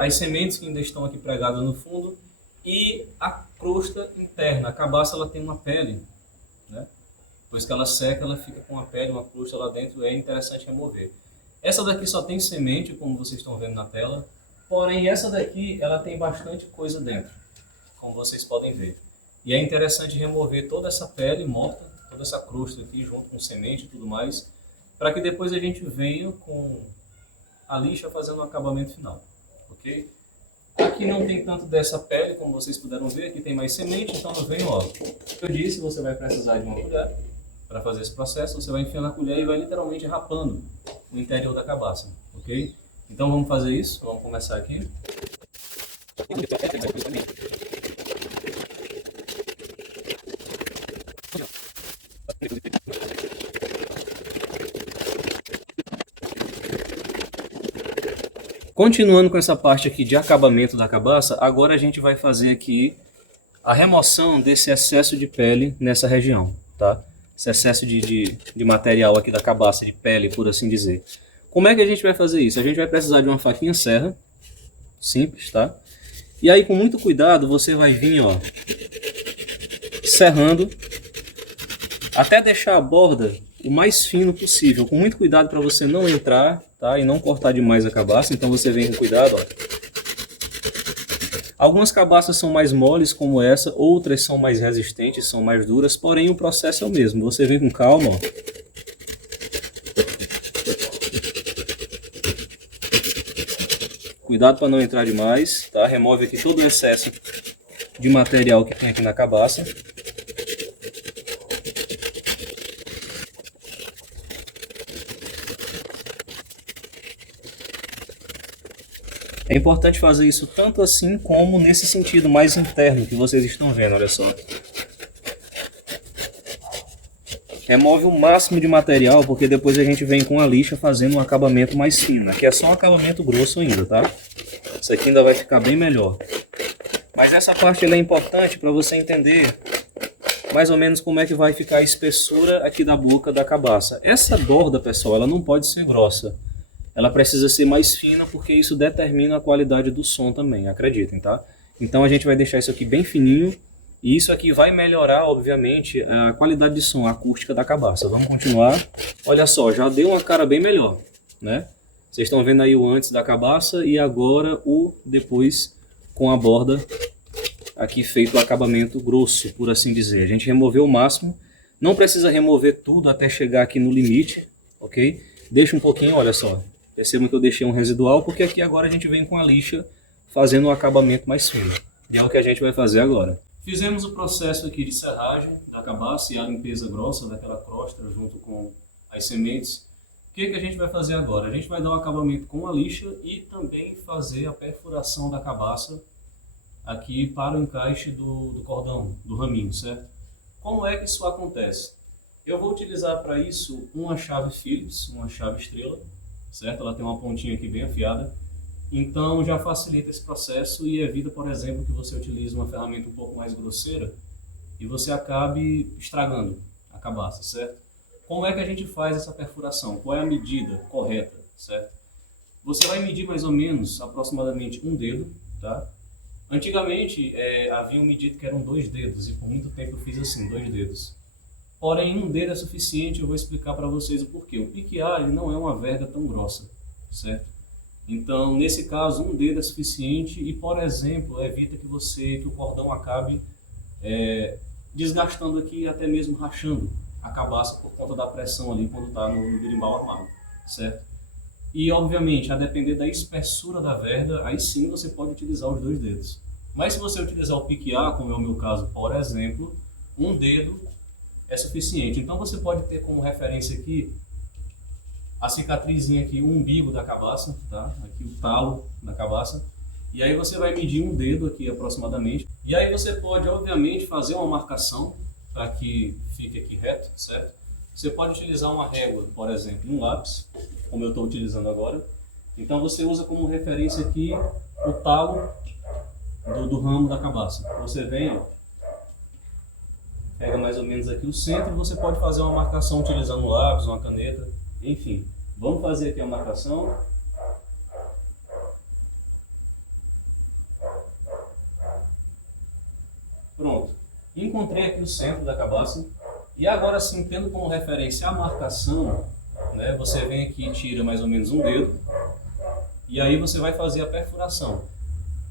as sementes que ainda estão aqui pregadas no fundo e a crosta interna. A cabaça ela tem uma pele, né? Depois que ela seca, ela fica com a pele, uma crosta lá dentro, é interessante remover. Essa daqui só tem semente, como vocês estão vendo na tela, porém essa daqui ela tem bastante coisa dentro, como vocês podem ver. E é interessante remover toda essa pele morta, toda essa crosta aqui junto com semente e tudo mais, para que depois a gente venha com a lixa fazendo o acabamento final, ok? Aqui não tem tanto dessa pele, como vocês puderam ver, aqui tem mais semente, então eu venho, ó. Eu disse, você vai precisar de uma colher para fazer esse processo, você vai enfiar na colher e vai literalmente rapando o interior da cabaça, ok? Então vamos fazer isso, vamos começar aqui. Continuando com essa parte aqui de acabamento da cabaça, agora a gente vai fazer aqui a remoção desse excesso de pele nessa região, tá? Esse excesso de material aqui da cabaça, de pele, por assim dizer. Como é que a gente vai fazer isso? A gente vai precisar de uma faquinha serra, simples, tá? E aí com muito cuidado você vai vir, ó, serrando até deixar a borda o mais fino possível, com muito cuidado para você não entrar, tá? E não cortar demais a cabaça, então você vem com cuidado, ó. Algumas cabaças são mais moles como essa, outras são mais resistentes, são mais duras, porém o processo é o mesmo. Você vem com calma, ó. Cuidado para não entrar demais, tá? Remove aqui todo o excesso de material que tem aqui na cabaça. É importante fazer isso tanto assim como nesse sentido mais interno que vocês estão vendo, olha só. Remove o máximo de material, porque depois a gente vem com a lixa fazendo um acabamento mais fino. Aqui é só um acabamento grosso ainda, tá? Isso aqui ainda vai ficar bem melhor. Mas essa parte ela é importante para você entender mais ou menos como é que vai ficar a espessura aqui da boca da cabaça. Essa borda, pessoal, ela não pode ser grossa. Ela precisa ser mais fina porque isso determina a qualidade do som também, acreditem, tá? Então a gente vai deixar isso aqui bem fininho e isso aqui vai melhorar, obviamente, a qualidade de som, a acústica da cabaça. Vamos continuar. Olha só, já deu uma cara bem melhor, né? Vocês estão vendo aí o antes da cabaça e agora o depois com a borda aqui feito o acabamento grosso, por assim dizer. A gente removeu o máximo, não precisa remover tudo até chegar aqui no limite, ok? Deixa um pouquinho, olha só. Percebam que eu deixei um residual, porque aqui agora a gente vem com a lixa fazendo o acabamento mais fino. E é o que a gente vai fazer agora. Fizemos o processo aqui de serragem da cabaça e a limpeza grossa daquela crosta junto com as sementes. O que a gente vai fazer agora? A gente vai dar um acabamento com a lixa e também fazer a perfuração da cabaça aqui para o encaixe do cordão, do raminho, certo? Como é que isso acontece? Eu vou utilizar para isso uma chave Phillips, uma chave estrela, certo? Ela tem uma pontinha aqui bem afiada, então já facilita esse processo e evita, por exemplo, que você utilize uma ferramenta um pouco mais grosseira e você acabe estragando a cabaça, certo? Como é que a gente faz essa perfuração? Qual é a medida correta, certo? Você vai medir mais ou menos, aproximadamente um dedo, tá? Antigamente havia um medido que eram 2 dedos e por muito tempo eu fiz assim, 2 dedos. Porém, um dedo é suficiente, eu vou explicar para vocês o porquê. O piquiá ele não é uma verga tão grossa, certo? Então, nesse caso, um dedo é suficiente e, por exemplo, evita que o cordão acabe desgastando aqui e até mesmo rachando a cabaça por conta da pressão ali quando está no berimbau armado, certo? E, obviamente, a depender da espessura da verga, aí sim você pode utilizar os 2 dedos. Mas se você utilizar o piquiá, como é o meu caso, por exemplo, um dedo é suficiente. Então você pode ter como referência aqui a cicatrizinha aqui, o umbigo da cabaça, tá? Aqui o talo da cabaça. E aí você vai medir um dedo aqui aproximadamente. E aí você pode, obviamente, fazer uma marcação para que fique aqui reto, certo? Você pode utilizar uma régua, por exemplo, um lápis, como eu estou utilizando agora. Então você usa como referência aqui o talo do ramo da cabaça. Você vem, ó, pega mais ou menos aqui o centro e você pode fazer uma marcação utilizando um lápis, uma caneta, enfim. Vamos fazer aqui a marcação. Pronto. Encontrei aqui o centro da cabaça. E agora sim, tendo como referência a marcação, né, você vem aqui e tira mais ou menos um dedo. E aí você vai fazer a perfuração.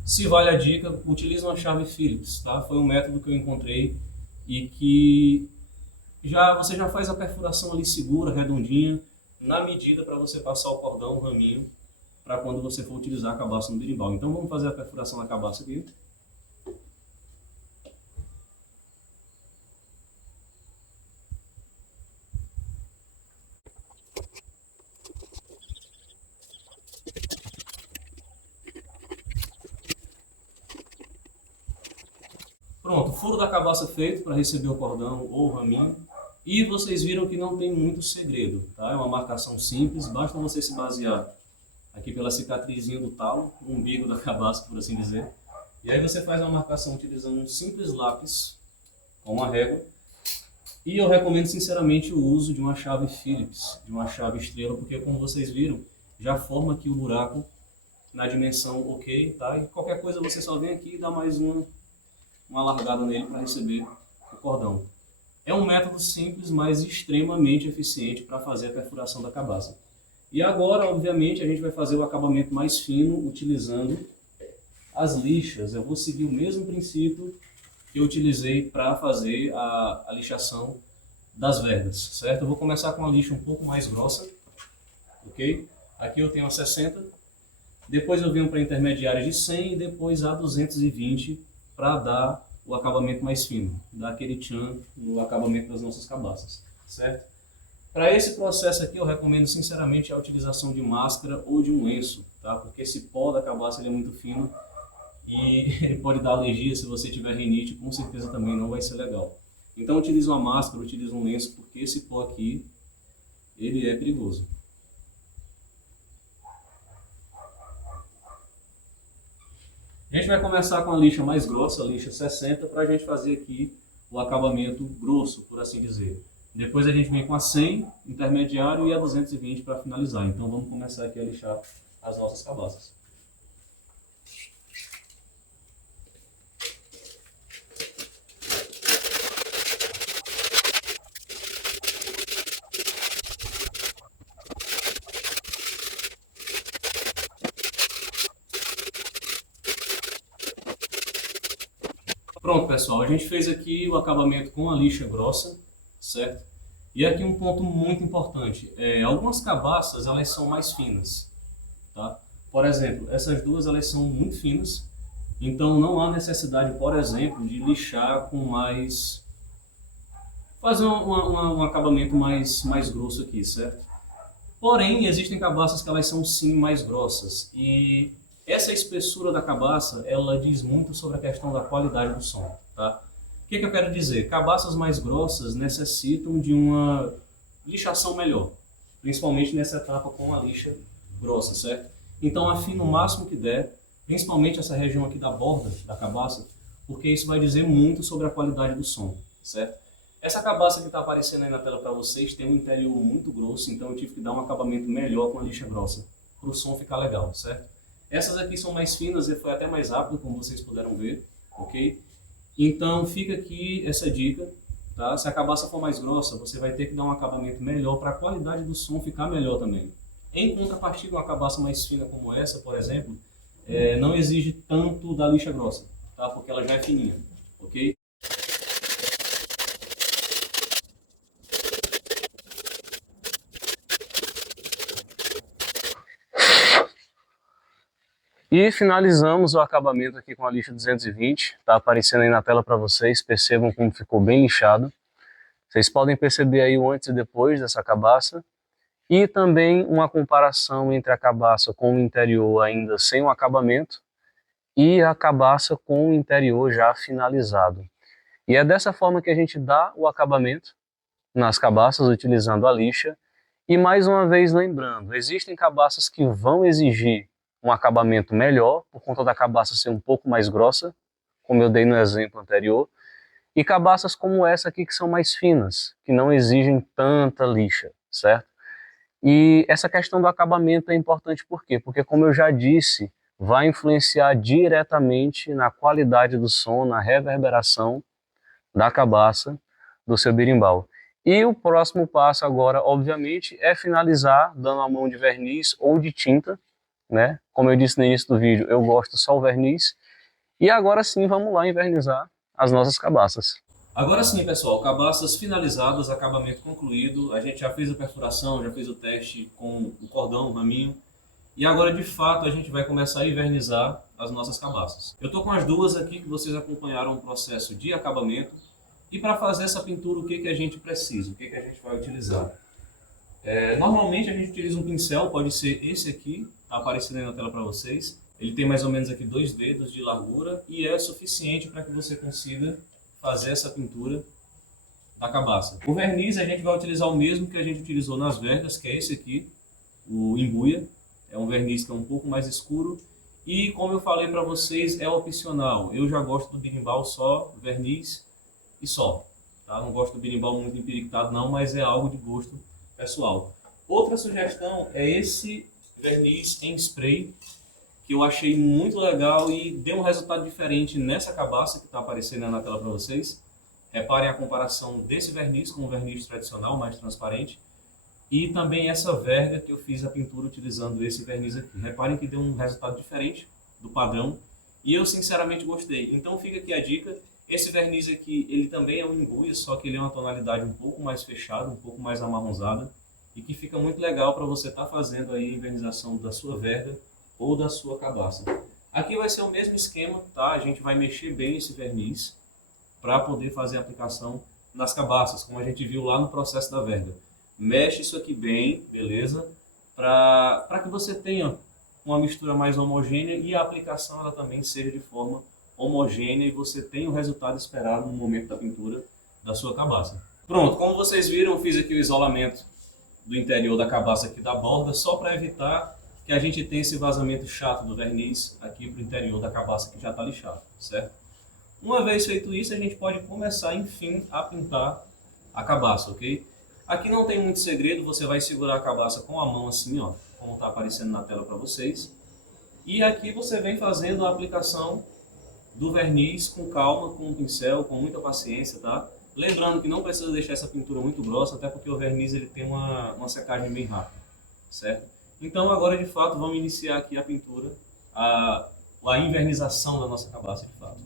Se vale a dica, utilize uma chave Phillips, tá? Foi um método que eu encontrei e que você já faz a perfuração ali segura, redondinha, na medida para você passar o cordão, o raminho, para quando você for utilizar a cabaça no berimbau. Então vamos fazer a perfuração na cabaça aqui. Pronto, furo da cabaça feito para receber o cordão ou o raminho. E vocês viram que não tem muito segredo, tá? É uma marcação simples, basta você se basear aqui pela cicatrizinha do talo, o umbigo da cabaça, por assim dizer. E aí você faz uma marcação utilizando um simples lápis com uma régua. E eu recomendo sinceramente o uso de uma chave Phillips, de uma chave estrela, porque como vocês viram, já forma aqui o buraco na dimensão ok, tá? E qualquer coisa você só vem aqui e dá mais uma largada nele para receber o cordão. É um método simples, mas extremamente eficiente para fazer a perfuração da cabaça. E agora, obviamente, a gente vai fazer o acabamento mais fino utilizando as lixas. Eu vou seguir o mesmo princípio que eu utilizei para fazer a lixação das vergas, certo? Eu vou começar com uma lixa um pouco mais grossa, ok? Aqui eu tenho a 60, depois eu venho para intermediárias de 100 e depois a 220 para dar o acabamento mais fino, dar aquele tchan no acabamento das nossas cabaças, certo? Para esse processo aqui eu recomendo sinceramente a utilização de máscara ou de um lenço, tá? Porque esse pó da cabaça ele é muito fino e ele pode dar alergia. Se você tiver rinite, com certeza também não vai ser legal. Então utilize uma máscara, utilize um lenço, porque esse pó aqui, ele é perigoso. A gente vai começar com a lixa mais grossa, a lixa 60, para a gente fazer aqui o acabamento grosso, por assim dizer. Depois a gente vem com a 100, intermediário, e a 220 para finalizar. Então vamos começar aqui a lixar as nossas cabaças. Pronto, pessoal, a gente fez aqui o acabamento com a lixa grossa, certo? E aqui um ponto muito importante, algumas cabaças elas são mais finas, tá? Por exemplo, essas duas elas são muito finas, então não há necessidade, por exemplo, de lixar com mais... fazer um acabamento mais grosso aqui, certo? Porém, existem cabaças que elas são sim mais grossas e essa espessura da cabaça, ela diz muito sobre a questão da qualidade do som, tá? O que eu quero dizer? Cabaças mais grossas necessitam de uma lixação melhor, principalmente nessa etapa com a lixa grossa, certo? Então afina o máximo que der, principalmente essa região aqui da borda da cabaça, porque isso vai dizer muito sobre a qualidade do som, certo? Essa cabaça que está aparecendo aí na tela para vocês tem um interior muito grosso, então eu tive que dar um acabamento melhor com a lixa grossa, para o som ficar legal, certo? Essas aqui são mais finas e foi até mais rápido, como vocês puderam ver, ok? Então fica aqui essa dica, tá? Se a cabaça for mais grossa, você vai ter que dar um acabamento melhor para a qualidade do som ficar melhor também. Em contrapartida, uma cabaça mais fina como essa, por exemplo, não exige tanto da lixa grossa, tá? Porque ela já é fininha, ok? E finalizamos o acabamento aqui com a lixa 220, está aparecendo aí na tela para vocês, percebam como ficou bem lixado. Vocês podem perceber aí o antes e depois dessa cabaça. E também uma comparação entre a cabaça com o interior ainda sem o acabamento e a cabaça com o interior já finalizado. E é dessa forma que a gente dá o acabamento nas cabaças utilizando a lixa. E mais uma vez lembrando, existem cabaças que vão exigir um acabamento melhor, por conta da cabaça ser um pouco mais grossa, como eu dei no exemplo anterior, e cabaças como essa aqui que são mais finas, que não exigem tanta lixa, certo? E essa questão do acabamento é importante por quê? Porque, como eu já disse, vai influenciar diretamente na qualidade do som, na reverberação da cabaça do seu berimbau. E o próximo passo agora, obviamente, é finalizar dando a mão de verniz ou de tinta, né? Como eu disse no início do vídeo, eu gosto só o verniz. E agora sim, vamos lá invernizar as nossas cabaças. Agora sim, pessoal, cabaças finalizadas, acabamento concluído. A gente já fez a perfuração, já fez o teste com o cordão, o raminho. E agora, de fato, a gente vai começar a invernizar as nossas cabaças. Eu estou com as duas aqui que vocês acompanharam o processo de acabamento. E para fazer essa pintura, o que a gente precisa? O que a gente vai utilizar? Normalmente a gente utiliza um pincel, pode ser esse aqui, está aparecendo aí na tela para vocês. Ele tem mais ou menos aqui 2 dedos de largura e é suficiente para que você consiga fazer essa pintura da cabaça. O verniz a gente vai utilizar o mesmo que a gente utilizou nas vergas, que é esse aqui, o embuia. É um verniz que é um pouco mais escuro e, como eu falei para vocês, é opcional. Eu já gosto do berimbau só verniz e só. Tá? Não gosto do berimbau muito empirictado não, mas é algo de gosto pessoal. Outra sugestão é esse verniz em spray, que eu achei muito legal e deu um resultado diferente nessa cabaça que está aparecendo na tela para vocês. Reparem a comparação desse verniz com o verniz tradicional, mais transparente, e também essa verga que eu fiz a pintura utilizando esse verniz aqui. Reparem que deu um resultado diferente do padrão e eu sinceramente gostei. Então fica aqui a dica. Esse verniz aqui, ele também é um embuia, só que ele é uma tonalidade um pouco mais fechada, um pouco mais amarronzada e que fica muito legal para você estar fazendo aí a invernização da sua verga ou da sua cabaça. Aqui vai ser o mesmo esquema, tá? A gente vai mexer bem esse verniz para poder fazer a aplicação nas cabaças, como a gente viu lá no processo da verga. Mexe isso aqui bem, beleza? Para que você tenha uma mistura mais homogênea e a aplicação ela também seja de forma homogênea e você tenha o resultado esperado no momento da pintura da sua cabaça. Pronto, como vocês viram, eu fiz aqui o isolamento do interior da cabaça aqui da borda, só para evitar que a gente tenha esse vazamento chato do verniz aqui para o interior da cabaça que já está lixado, certo? Uma vez feito isso, a gente pode começar, enfim, a pintar a cabaça, ok? Aqui não tem muito segredo, você vai segurar a cabaça com a mão assim, ó, como está aparecendo na tela para vocês. E aqui você vem fazendo a aplicação do verniz com calma, com o pincel, com muita paciência, tá? Lembrando que não precisa deixar essa pintura muito grossa, até porque o verniz ele tem uma secagem bem rápida, certo? Então agora de fato vamos iniciar aqui a pintura, a invernização da nossa cabaça de fato.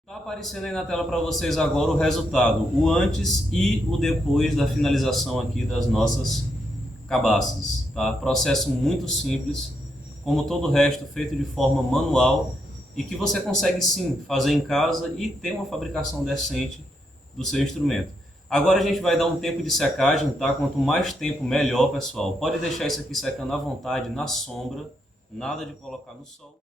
Está aparecendo aí na tela para vocês agora o resultado, o antes e o depois da finalização aqui das nossas cabaças. Tá? Processo muito simples, como todo o resto, feito de forma manual e que você consegue sim fazer em casa e ter uma fabricação decente do seu instrumento. Agora a gente vai dar um tempo de secagem, tá? Quanto mais tempo melhor, pessoal. Pode deixar isso aqui secando à vontade, na sombra, nada de colocar no sol.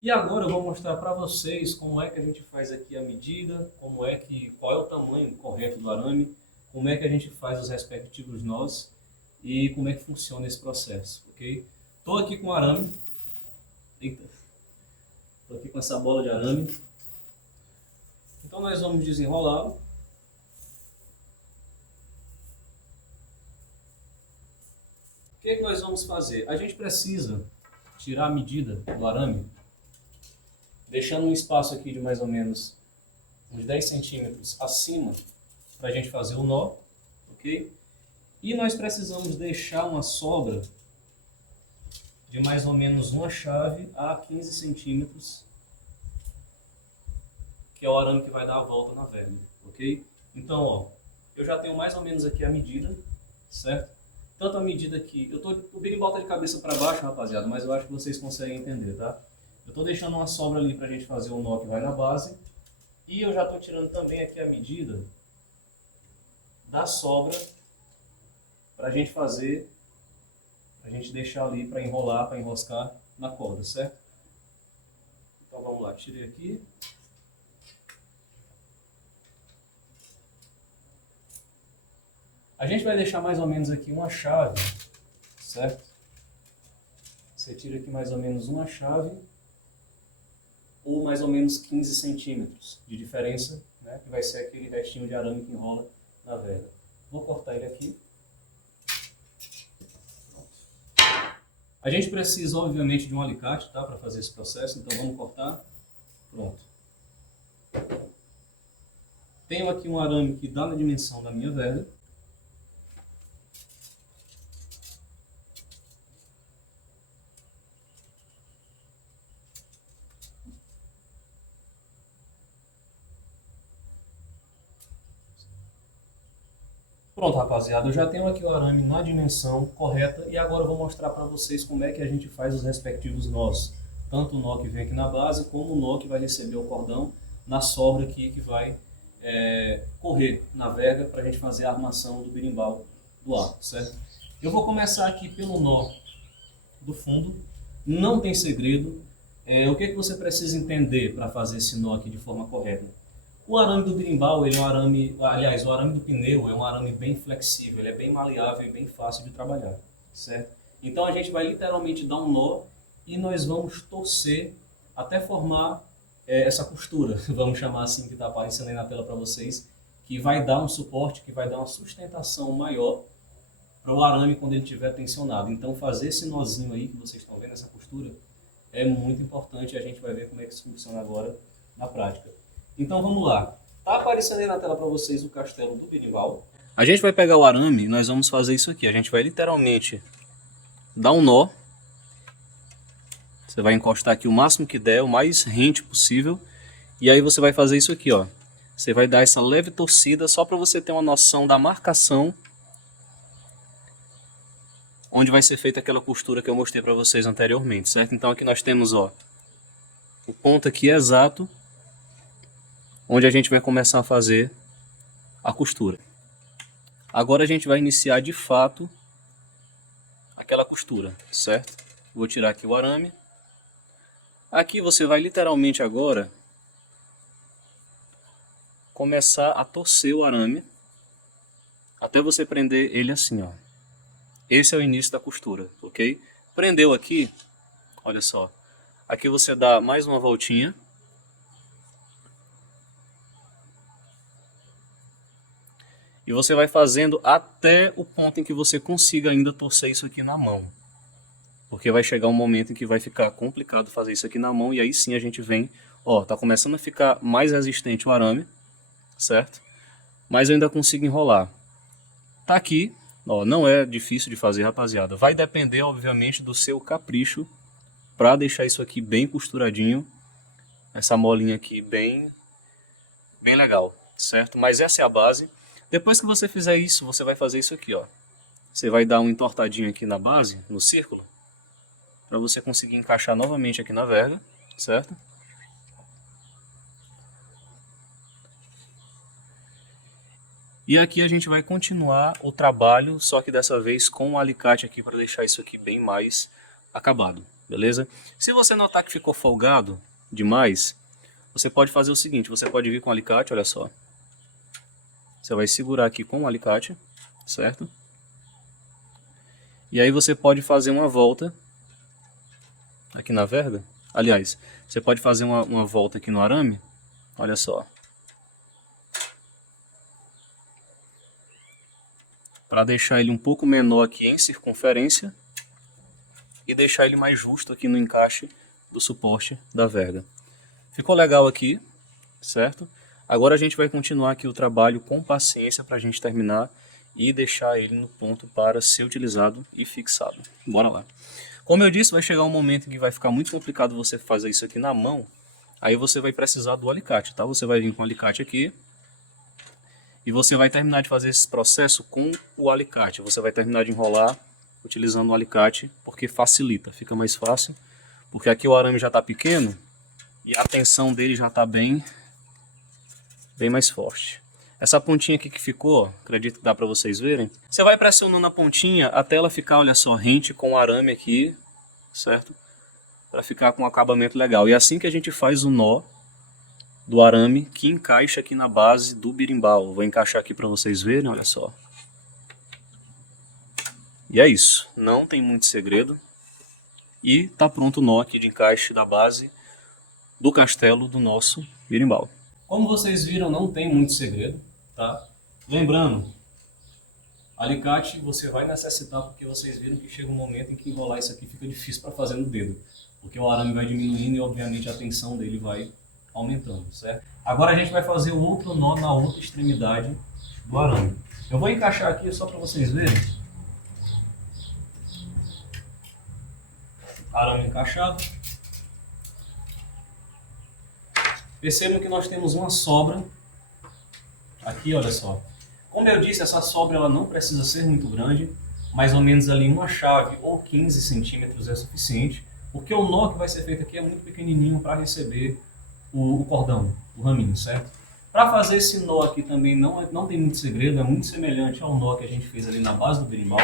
E agora eu vou mostrar para vocês como é que a gente faz aqui a medida, qual é o tamanho correto do arame, como é que a gente faz os respectivos nós e como é que funciona esse processo, ok? Estou aqui com arame, estou aqui com essa bola de arame, então nós vamos desenrolá-lo. O que é que nós vamos fazer? A gente precisa tirar a medida do arame, deixando um espaço aqui de mais ou menos uns 10 centímetros acima para a gente fazer o nó, ok? E nós precisamos deixar uma sobra de mais ou menos uma chave a 15 centímetros, que é o arame que vai dar a volta na verga, ok? Então, ó, eu já tenho mais ou menos aqui a medida, certo? Tanto a medida que... o berimbau tá de cabeça para baixo, rapaziada, mas eu acho que vocês conseguem entender, tá? Eu tô deixando uma sobra ali pra gente fazer o nó que vai na base. E eu já tô tirando também aqui a medida da sobra pra gente fazer, pra gente deixar ali para enrolar, para enroscar na corda, certo? Então vamos lá, tirei aqui. A gente vai deixar mais ou menos aqui uma chave, certo? Você tira aqui mais ou menos uma chave, ou mais ou menos 15 centímetros de diferença, né? Que vai ser aquele restinho de arame que enrola na verga. Vou cortar ele aqui. A gente precisa, obviamente, de um alicate, tá? Para fazer esse processo, então vamos cortar. Pronto. Tenho aqui um arame que dá na dimensão da minha verga. Pronto, rapaziada, eu já tenho aqui o arame na dimensão correta e agora eu vou mostrar para vocês como é que a gente faz os respectivos nós. Tanto o nó que vem aqui na base, como o nó que vai receber o cordão na sobra aqui que vai correr na verga para a gente fazer a armação do berimbau do arco, certo? Eu vou começar aqui pelo nó do fundo, não tem segredo. O que você precisa entender para fazer esse nó aqui de forma correta? O arame do berimbau, ele é um arame, aliás, o arame do pneu é um arame bem flexível, ele é bem maleável e bem fácil de trabalhar, certo? Então a gente vai literalmente dar um nó e nós vamos torcer até formar essa costura, vamos chamar assim, que está aparecendo aí na tela para vocês, que vai dar um suporte, que vai dar uma sustentação maior para o arame quando ele estiver tensionado. Então fazer esse nozinho aí que vocês estão vendo, essa costura, é muito importante e a gente vai ver como é que isso funciona agora na prática. Então vamos lá. Tá aparecendo aí na tela para vocês o castelo do berimbau. A gente vai pegar o arame e nós vamos fazer isso aqui. A gente vai literalmente dar um nó. Você vai encostar aqui o máximo que der, o mais rente possível. E aí você vai fazer isso aqui, ó. Você vai dar essa leve torcida só para você ter uma noção da marcação onde vai ser feita aquela costura que eu mostrei para vocês anteriormente, certo? Então aqui nós temos, ó, o ponto aqui exato onde a gente vai começar a fazer a costura. Agora a gente vai iniciar de fato aquela costura, certo? Vou tirar aqui o arame. Aqui você vai literalmente agora começar a torcer o arame até você prender ele assim, ó. Esse é o início da costura, ok? Prendeu aqui, olha só. Aqui você dá mais uma voltinha. E você vai fazendo até o ponto em que você consiga ainda torcer isso aqui na mão. Porque vai chegar um momento em que vai ficar complicado fazer isso aqui na mão. E aí sim a gente vem, ó, tá começando a ficar mais resistente o arame, certo? Mas eu ainda consigo enrolar. Tá aqui, ó, não é difícil de fazer, rapaziada. Vai depender, obviamente, do seu capricho para deixar isso aqui bem costuradinho. Essa molinha aqui bem legal, certo? Mas essa é a base. Depois que você fizer isso, você vai fazer isso aqui, ó. Você vai dar um entortadinho aqui na base, no círculo, para você conseguir encaixar novamente aqui na verga, certo? E aqui a gente vai continuar o trabalho, só que dessa vez com o alicate aqui para deixar isso aqui bem mais acabado, beleza? Se você notar que ficou folgado demais, você pode fazer o seguinte, você pode vir com o alicate, olha só. Você vai segurar aqui com o alicate, certo? E aí você pode fazer uma volta aqui na verga. Aliás, você pode fazer uma volta aqui no arame, olha só. Para deixar ele um pouco menor aqui em circunferência e deixar ele mais justo aqui no encaixe do suporte da verga. Ficou legal aqui, certo? Agora a gente vai continuar aqui o trabalho com paciência para a gente terminar e deixar ele no ponto para ser utilizado e fixado. Bora lá. Como eu disse, vai chegar um momento em que vai ficar muito complicado você fazer isso aqui na mão. Aí você vai precisar do alicate, tá? Você vai vir com o alicate aqui. E você vai terminar de fazer esse processo com o alicate. Você vai terminar de enrolar utilizando o alicate, porque facilita, fica mais fácil. Porque aqui o arame já está pequeno e a tensão dele já está bem mais forte. Essa pontinha aqui que ficou, ó, acredito que dá para vocês verem. Você vai pressionando a pontinha até ela ficar, olha só, rente com o arame aqui, certo? Para ficar com um acabamento legal. E é assim que a gente faz o nó do arame que encaixa aqui na base do birimbau. Vou encaixar aqui para vocês verem, olha só. E é isso, não tem muito segredo. E tá pronto o nó aqui de encaixe da base do castelo do nosso birimbau. Como vocês viram, não tem muito segredo, tá? Lembrando, alicate você vai necessitar, porque vocês viram que chega um momento em que enrolar isso aqui fica difícil para fazer no dedo. Porque o arame vai diminuindo e obviamente a tensão dele vai aumentando, certo? Agora a gente vai fazer o outro nó na outra extremidade do arame. Eu vou encaixar aqui só para vocês verem. Arame encaixado. Percebam que nós temos uma sobra aqui, olha só. Como eu disse, essa sobra ela não precisa ser muito grande, mais ou menos ali uma chave ou 15 centímetros é suficiente, porque o nó que vai ser feito aqui é muito pequenininho para receber o cordão, o raminho, certo? Para fazer esse nó aqui também não tem muito segredo, é muito semelhante ao nó que a gente fez ali na base do berimbau.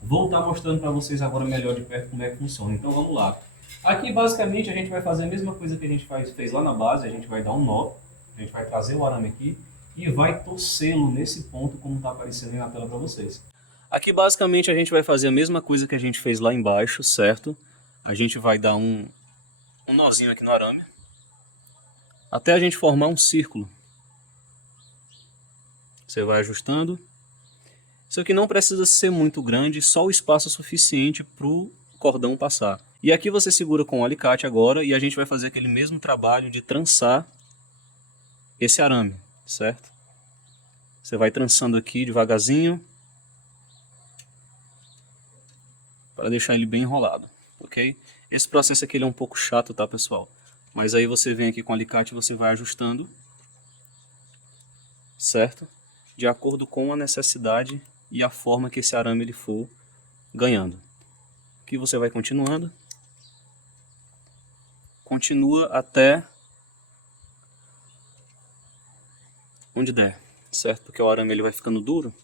Vou estar mostrando para vocês agora melhor de perto como é que funciona. Então vamos lá. Aqui basicamente a gente vai fazer a mesma coisa que a gente fez lá na base, a gente vai dar um nó, a gente vai trazer o arame aqui e vai torcê-lo nesse ponto como está aparecendo aí na tela para vocês. Aqui basicamente a gente vai fazer a mesma coisa que a gente fez lá embaixo, certo? A gente vai dar um nozinho aqui no arame, até a gente formar um círculo. Você vai ajustando. Isso aqui não precisa ser muito grande, só o espaço suficiente para o cordão passar. E aqui você segura com o alicate agora e a gente vai fazer aquele mesmo trabalho de trançar esse arame, certo? Você vai trançando aqui devagarzinho para deixar ele bem enrolado, ok? Esse processo aqui ele é um pouco chato, tá, pessoal? Mas aí você vem aqui com o alicate e você vai ajustando, certo? De acordo com a necessidade e a forma que esse arame ele for ganhando. Aqui você vai continuando. Continua até onde der, certo? Porque o arame ele vai ficando duro.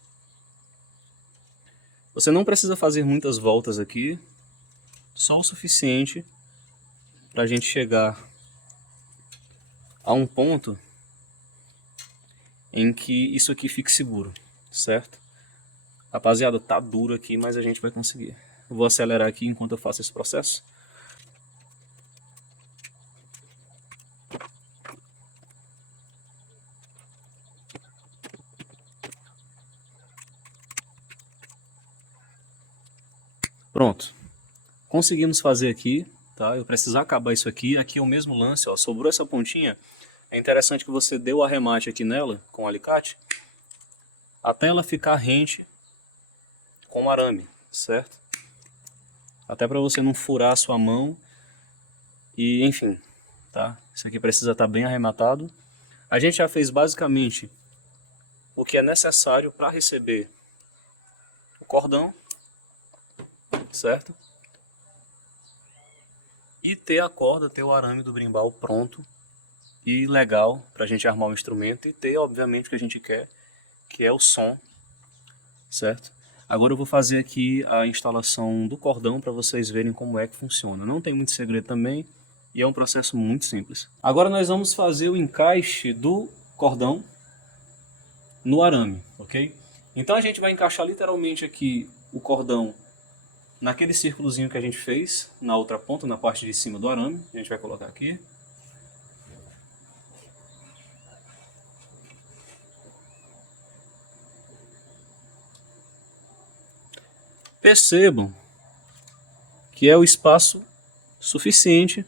Você não precisa fazer muitas voltas aqui, só o suficiente para a gente chegar a um ponto em que isso aqui fique seguro, certo? Rapaziada, tá duro aqui, mas a gente vai conseguir. Eu vou acelerar aqui enquanto eu faço esse processo. Pronto. Conseguimos fazer aqui, tá? Eu preciso acabar isso aqui. Aqui é o mesmo lance, ó. Sobrou essa pontinha. É interessante que você dê o arremate aqui nela, com o alicate, até ela ficar rente com o arame, certo? Até para você não furar a sua mão. E, enfim, tá? Isso aqui precisa estar bem arrematado. A gente já fez basicamente o que é necessário para receber o cordão, certo? E ter a corda, ter o arame do berimbau pronto e legal para a gente armar o instrumento e ter, obviamente, o que a gente quer, que é o som, certo? Agora eu vou fazer aqui a instalação do cordão para vocês verem como é que funciona. Não tem muito segredo também e é um processo muito simples. Agora nós vamos fazer o encaixe do cordão no arame, ok? Então a gente vai encaixar literalmente aqui o cordão naquele círculozinho que a gente fez na outra ponta, na parte de cima do arame. A gente vai colocar aqui. Percebam que é o espaço suficiente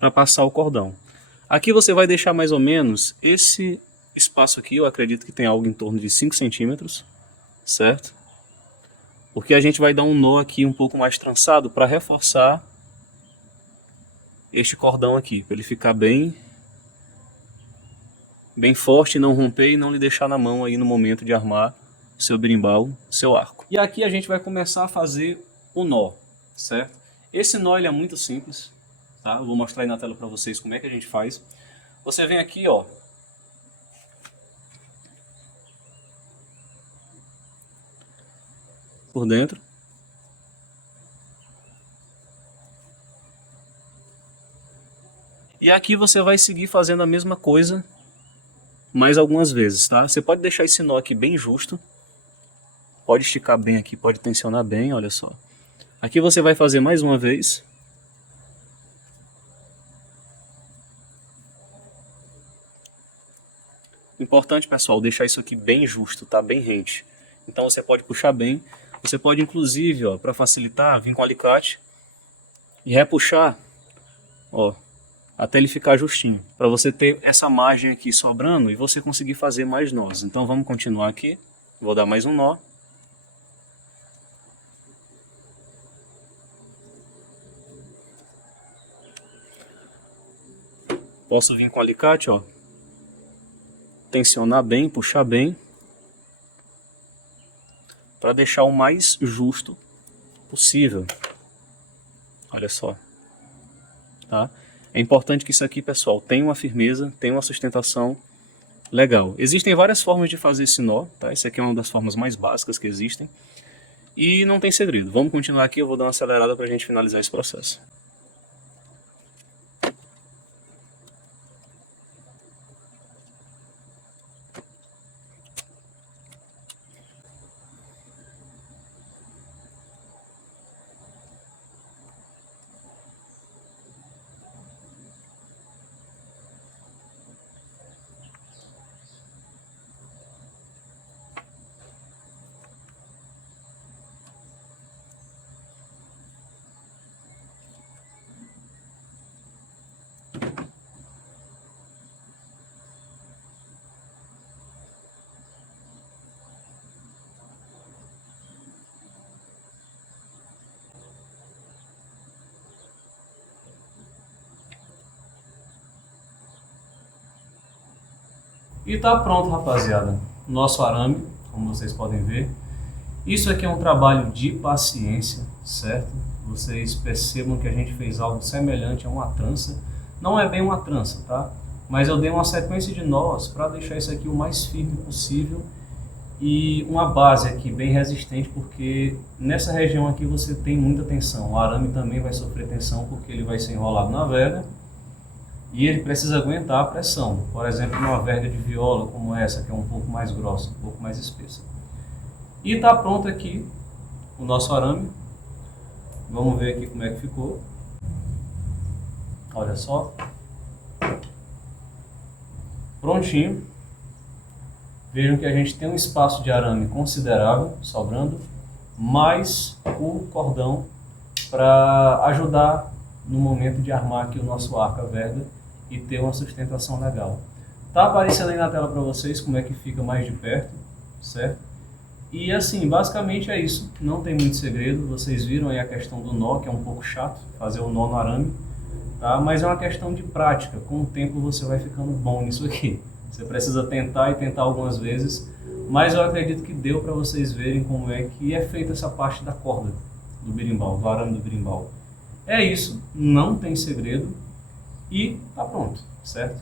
para passar o cordão. Aqui você vai deixar mais ou menos esse espaço aqui, eu acredito que tem algo em torno de 5 centímetros, certo? porque a gente vai dar um nó aqui um pouco mais trançado para reforçar este cordão aqui, para ele ficar bem forte, não romper e não lhe deixar na mão aí no momento de armar seu berimbau, seu arco. E aqui a gente vai começar a fazer o nó, certo? Esse nó ele é muito simples, tá? Eu vou mostrar aí na tela para vocês como é que a gente faz. Você vem aqui, ó, por dentro. E aqui você vai seguir fazendo a mesma coisa mais algumas vezes, tá? Você pode deixar esse nó aqui bem justo. Pode esticar bem aqui, pode tensionar bem, olha só. Aqui você vai fazer mais uma vez. Importante, pessoal, deixar isso aqui bem justo, tá? Bem rente. Então você pode puxar bem. Você pode, inclusive, ó, para facilitar, vir com o alicate e repuxar, ó, até ele ficar justinho, para você ter essa margem aqui sobrando e você conseguir fazer mais nós. Então vamos continuar aqui, vou dar mais um nó. Posso vir com o alicate, ó, tensionar bem, puxar bem, para deixar o mais justo possível. Olha só, tá? É importante que isso aqui, pessoal, tenha uma firmeza, tenha uma sustentação legal. Existem várias formas de fazer esse nó, tá? Essa aqui é uma das formas mais básicas que existem. E não tem segredo. Vamos continuar aqui, eu vou dar uma acelerada para a gente finalizar esse processo. E tá pronto, rapaziada, nosso arame, como vocês podem ver. Isso aqui é um trabalho de paciência, certo? Vocês percebam que a gente fez algo semelhante a uma trança. Não é bem uma trança, tá? Mas eu dei uma sequência de nós para deixar isso aqui o mais firme possível e uma base aqui bem resistente, porque nessa região aqui você tem muita tensão. O arame também vai sofrer tensão porque ele vai ser enrolado na verga e ele precisa aguentar a pressão. Por exemplo, numa verga de viola como essa, que é um pouco mais grossa, um pouco mais espessa. E está pronto aqui o nosso arame. Vamos ver aqui como é que ficou. Olha só. Prontinho. Vejam que a gente tem um espaço de arame considerável sobrando, mais o cordão para ajudar no momento de armar aqui o nosso arco, a verga, e ter uma sustentação legal. Tá aparecendo aí na tela para vocês como é que fica mais de perto, certo? E assim, basicamente é isso, não tem muito segredo. Vocês viram aí a questão do nó, que é um pouco chato, fazer o nó no arame, tá? Mas é uma questão de prática, com o tempo você vai ficando bom nisso aqui. Você precisa tentar e tentar algumas vezes, mas eu acredito que deu para vocês verem como é que é feita essa parte da corda do berimbau, do arame do berimbau. É isso, não tem segredo e tá pronto, certo?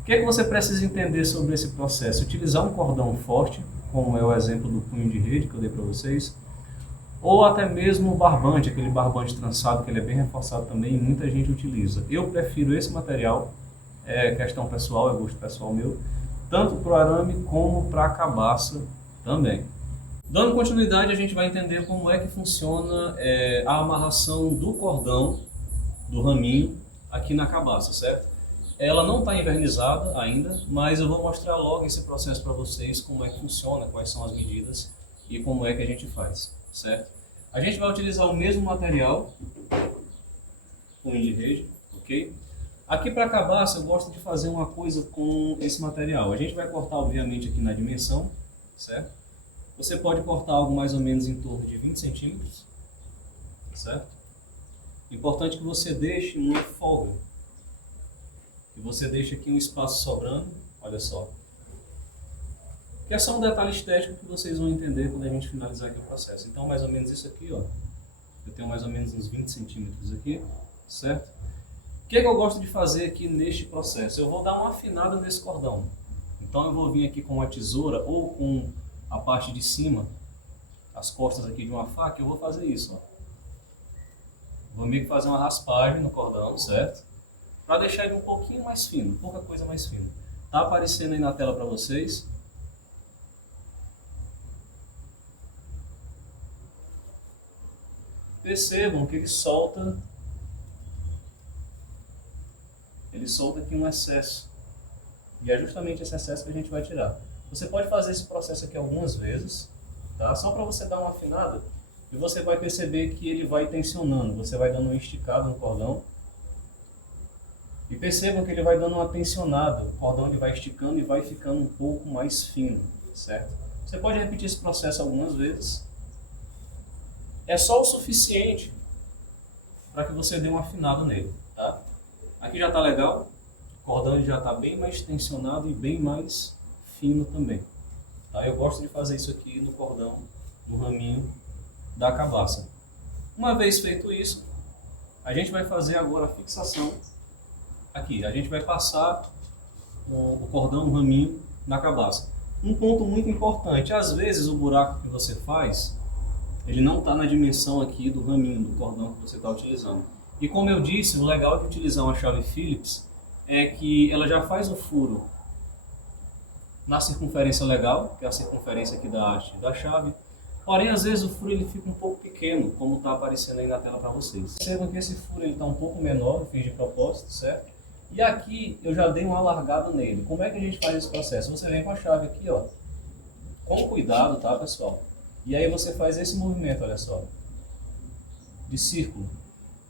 O que é que você precisa entender sobre esse processo? Utilizar um cordão forte, como é o exemplo do punho de rede que eu dei para vocês, ou até mesmo o barbante, aquele barbante trançado que ele é bem reforçado também, e muita gente utiliza. Eu prefiro esse material, é questão pessoal, é gosto pessoal meu, tanto para o arame como para a cabaça também. Dando continuidade, a gente vai entender como é que funciona a amarração do cordão, do raminho, aqui na cabaça, certo? Ela não está invernizada ainda, mas eu vou mostrar logo esse processo para vocês, como é que funciona, quais são as medidas e como é que a gente faz, certo? A gente vai utilizar o mesmo material, punho de rede, ok? Aqui para a cabaça eu gosto de fazer uma coisa com esse material. A gente vai cortar obviamente aqui na dimensão, certo? Você pode cortar algo mais ou menos em torno de 20 centímetros, certo? Importante que você deixe uma folga. E você deixa aqui um espaço sobrando, olha só. Que é só um detalhe estético que vocês vão entender quando a gente finalizar aqui o processo. Então, mais ou menos isso aqui, ó. Eu tenho mais ou menos uns 20 centímetros aqui, certo? O que eu gosto de fazer aqui neste processo? Eu vou dar uma afinada nesse cordão. Então eu vou vir aqui com uma tesoura ou com a parte de cima, as costas aqui de uma faca, eu vou fazer isso, ó. Vou meio que fazer uma raspagem no cordão, certo? Para deixar ele um pouquinho mais fino, pouca coisa mais fina. Tá aparecendo aí na tela para vocês. Percebam que ele solta aqui um excesso. E é justamente esse excesso que a gente vai tirar. Você pode fazer esse processo aqui algumas vezes, tá? Só para você dar uma afinada. E você vai perceber que ele vai tensionando. Você vai dando uma esticada no cordão. E percebam que ele vai dando uma tensionada. O cordão ele vai esticando e vai ficando um pouco mais fino, certo? Você pode repetir esse processo algumas vezes. É só o suficiente para que você dê uma afinada nele, tá? Aqui já está legal. O cordão já está bem mais tensionado e bem mais fino também. Tá? Eu gosto de fazer isso aqui no cordão, no raminho da cabaça. Uma vez feito isso, a gente vai fazer agora a fixação aqui. A gente vai passar o cordão, o raminho na cabaça. Um ponto muito importante, às vezes o buraco que você faz, ele não está na dimensão aqui do raminho, do cordão que você está utilizando. E como eu disse, o legal de utilizar uma chave Phillips é que ela já faz o furo na circunferência legal, que é a circunferência aqui da haste da chave. Porém, às vezes o furo ele fica um pouco pequeno, como está aparecendo aí na tela para vocês. Percebam que esse furo está um pouco menor, eu fiz de propósito, certo? E aqui eu já dei uma alargada nele. Como é que a gente faz esse processo? Você vem com a chave aqui, ó, com cuidado, tá, pessoal? E aí você faz esse movimento, olha só, de círculo.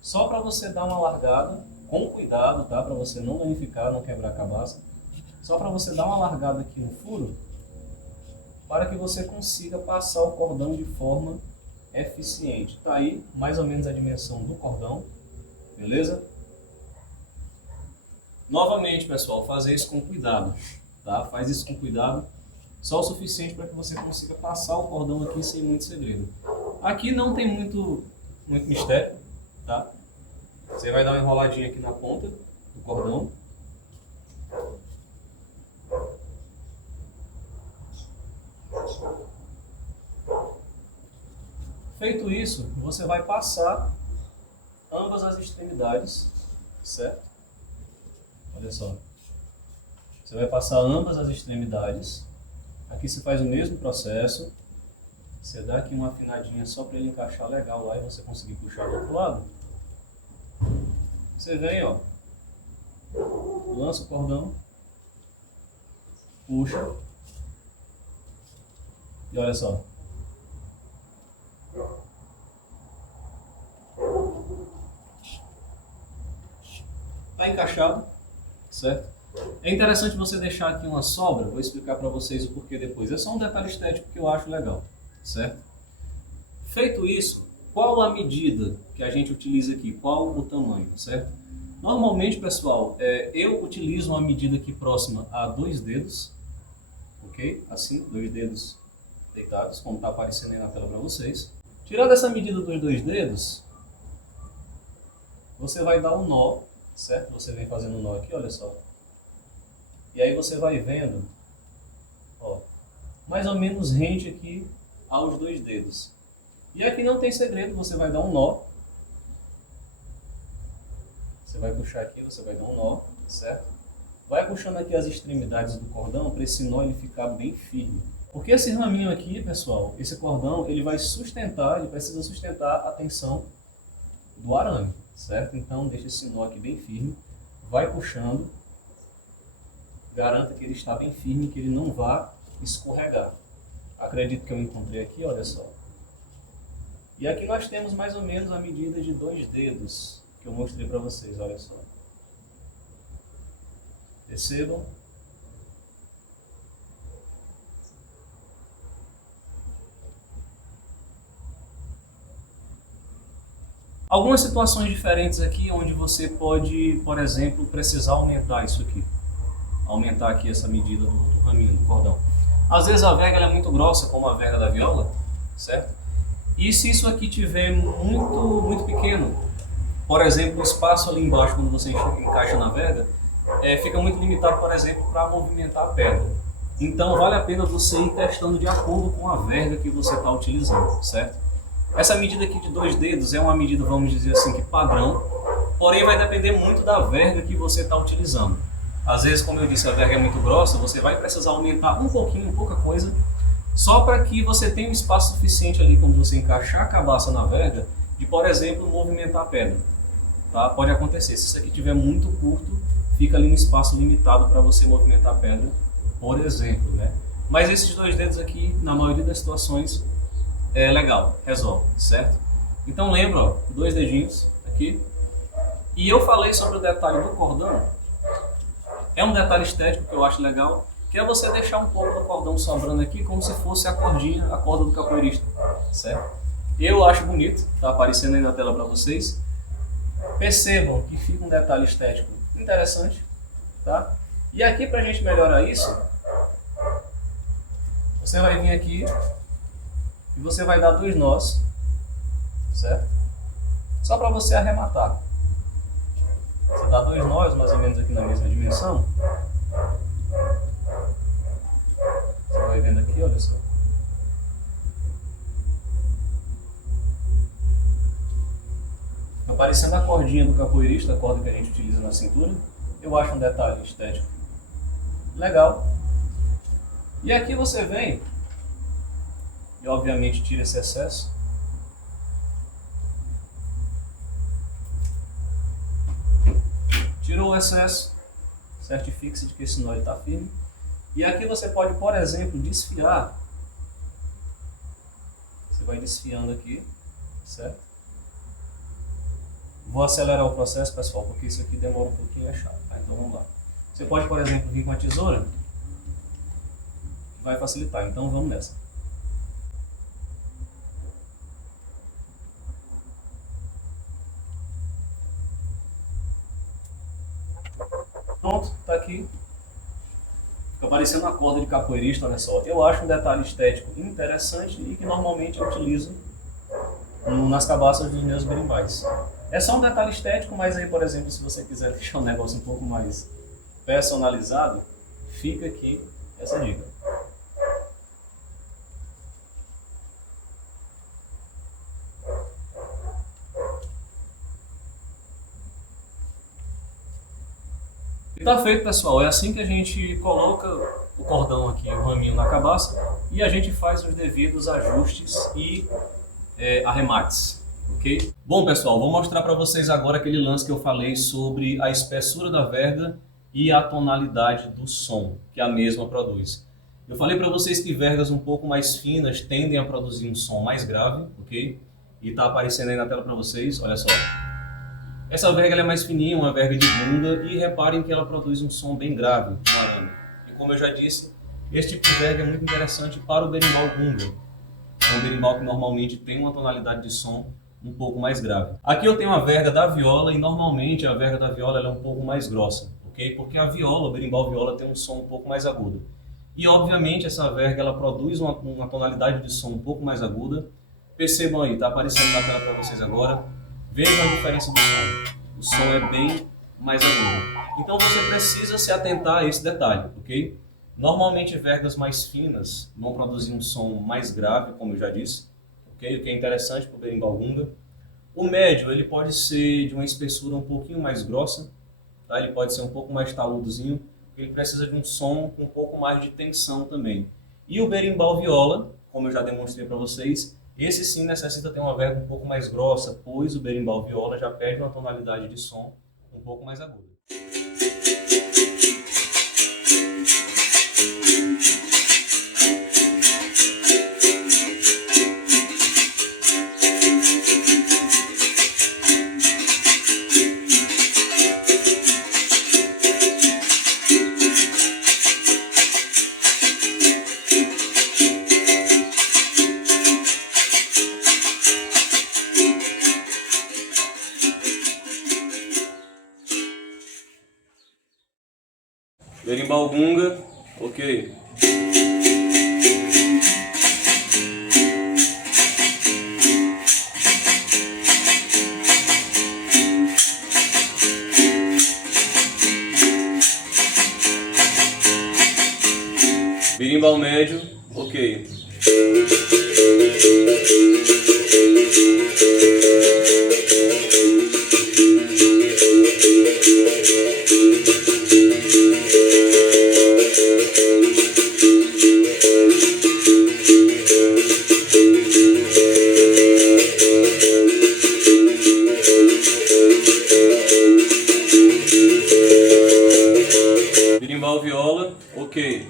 Só para você dar uma largada, com cuidado, tá? Para você não danificar, não quebrar a cabaça. Só para você dar uma largada aqui no furo, para que você consiga passar o cordão de forma eficiente. Tá aí mais ou menos a dimensão do cordão, beleza? Novamente, pessoal, fazer isso com cuidado, tá? Faz isso com cuidado, só o suficiente para que você consiga passar o cordão aqui sem muito segredo. Aqui não tem muito mistério, tá? Você vai dar uma enroladinha aqui na ponta do cordão. Feito isso, você vai passar ambas as extremidades, certo? Olha só. Você vai passar ambas as extremidades. Aqui você faz o mesmo processo. Você dá aqui uma afinadinha só para ele encaixar legal lá e você conseguir puxar do outro lado. Você vem, ó, lança o cordão, puxa e olha só. Tá encaixado, certo? É interessante você deixar aqui uma sobra, vou explicar para vocês o porquê depois. É só um detalhe estético que eu acho legal, certo? Feito isso, qual a medida que a gente utiliza aqui? Qual o tamanho, certo? Normalmente, pessoal, eu utilizo uma medida aqui próxima a 2 dedos, ok? Assim, 2 dedos deitados, como está aparecendo aí na tela para vocês. Tirando essa medida dos 2 dedos, você vai dar um nó, certo? Você vem fazendo um nó aqui, olha só. E aí você vai vendo, ó, mais ou menos rente aqui aos 2 dedos. E aqui não tem segredo, você vai dar um nó. Você vai puxar aqui, você vai dar um nó, certo? Vai puxando aqui as extremidades do cordão para esse nó ele ficar bem firme. Porque esse raminho aqui, pessoal, esse cordão, ele vai sustentar, ele precisa sustentar a tensão do arame, certo? Então deixa esse nó aqui bem firme, vai puxando, garanta que ele está bem firme, que ele não vá escorregar. Acredito que eu encontrei aqui, olha só. E aqui nós temos mais ou menos a medida de 2 dedos, que eu mostrei para vocês, olha só. Percebam? Algumas situações diferentes aqui onde você pode, por exemplo, precisar aumentar isso aqui. Aumentar aqui essa medida do raminho, do cordão. Às vezes a verga ela é muito grossa, como a verga da viola, certo? E se isso aqui tiver muito pequeno, por exemplo, o espaço ali embaixo, quando você encaixa na verga, fica muito limitado, por exemplo, para movimentar a pedra. Então vale a pena você ir testando de acordo com a verga que você está utilizando, certo? Essa medida aqui de 2 dedos é uma medida, vamos dizer assim, que padrão, porém vai depender muito da verga que você está utilizando. Às vezes, como eu disse, a verga é muito grossa, você vai precisar aumentar um pouquinho, pouca coisa, só para que você tenha um espaço suficiente ali, quando você encaixar a cabaça na verga, de, por exemplo, movimentar a pedra. Tá? Pode acontecer, se isso aqui estiver muito curto, fica ali um espaço limitado para você movimentar a pedra, por exemplo, né? Mas esses 2 dedos aqui, na maioria das situações, é legal, resolve, certo? Então lembra, ó, 2 dedinhos aqui. E eu falei sobre o detalhe do cordão. É um detalhe estético que eu acho legal, que é você deixar um pouco do cordão sobrando aqui, como se fosse a cordinha, a corda do capoeirista, certo? Eu acho bonito, tá aparecendo aí na tela para vocês. Percebam que fica um detalhe estético interessante, tá? E aqui, pra gente melhorar isso, você vai vir aqui e você vai dar 2 nós, certo? Só para você arrematar. Você dá 2 nós, mais ou menos aqui na mesma dimensão. Você vai vendo aqui, olha só. Aparecendo a cordinha do capoeirista, a corda que a gente utiliza na cintura. Eu acho um detalhe estético legal. E aqui você vem e obviamente tira esse excesso. Tirou o excesso, certifique-se de que esse nó está firme. E aqui você pode, por exemplo, desfiar. Você vai desfiando aqui, certo? Vou acelerar o processo, pessoal, porque isso aqui demora um pouquinho, é chato. Tá? Então vamos lá. Você pode, por exemplo, vir com a tesoura, que vai facilitar. Então vamos nessa. Pronto, tá aqui. Fica parecendo uma corda de capoeirista, olha só. Eu acho um detalhe estético interessante e que normalmente eu utilizo nas cabaças dos meus berimbais. É só um detalhe estético, mas aí, por exemplo, se você quiser deixar um negócio um pouco mais personalizado, fica aqui essa dica. E tá feito, pessoal. É assim que a gente coloca o cordão aqui, o raminho na cabaça, e a gente faz os devidos ajustes e arremates. Ok? Bom, pessoal, vou mostrar para vocês agora aquele lance que eu falei sobre a espessura da verga e a tonalidade do som que a mesma produz. Eu falei para vocês que vergas um pouco mais finas tendem a produzir um som mais grave, ok? E está aparecendo aí na tela para vocês, olha só. Essa verga é mais fininha, uma verga de bunda, e reparem que ela produz um som bem grave no arame. E como eu já disse, esse tipo de verga é muito interessante para o berimbau gunga. É um berimbau que normalmente tem uma tonalidade de som um pouco mais grave. Aqui eu tenho a verga da viola e normalmente a verga da viola ela é um pouco mais grossa, ok? Porque a viola, o berimbau viola tem um som um pouco mais agudo. E obviamente essa verga ela produz uma tonalidade de som um pouco mais aguda. Percebam aí, está aparecendo na tela para vocês agora. Vejam a diferença do som. O som é bem mais agudo. Então você precisa se atentar a esse detalhe, ok? Normalmente vergas mais finas vão produzir um som mais grave, como eu já disse, ok? O que é interessante para o berimbau gunga. O médio ele pode ser de uma espessura um pouquinho mais grossa, tá? Ele pode ser um pouco mais taludozinho, ele precisa de um som com um pouco mais de tensão também. E o berimbau viola, como eu já demonstrei para vocês, esse sim necessita ter uma verga um pouco mais grossa, pois o berimbau viola já pede uma tonalidade de som um pouco mais aguda. Berimbau gunga, ok. Berimbau médio, ok. Berimbau viola, ok.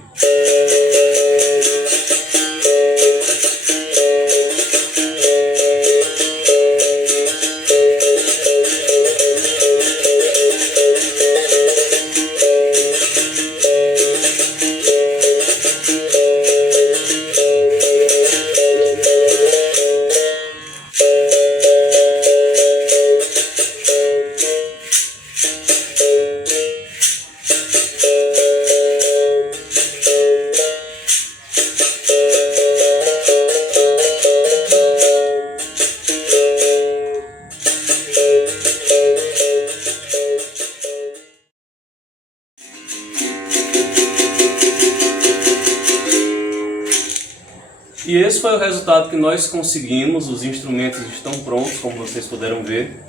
E esse foi o resultado que nós conseguimos, os instrumentos estão prontos, como vocês puderam ver.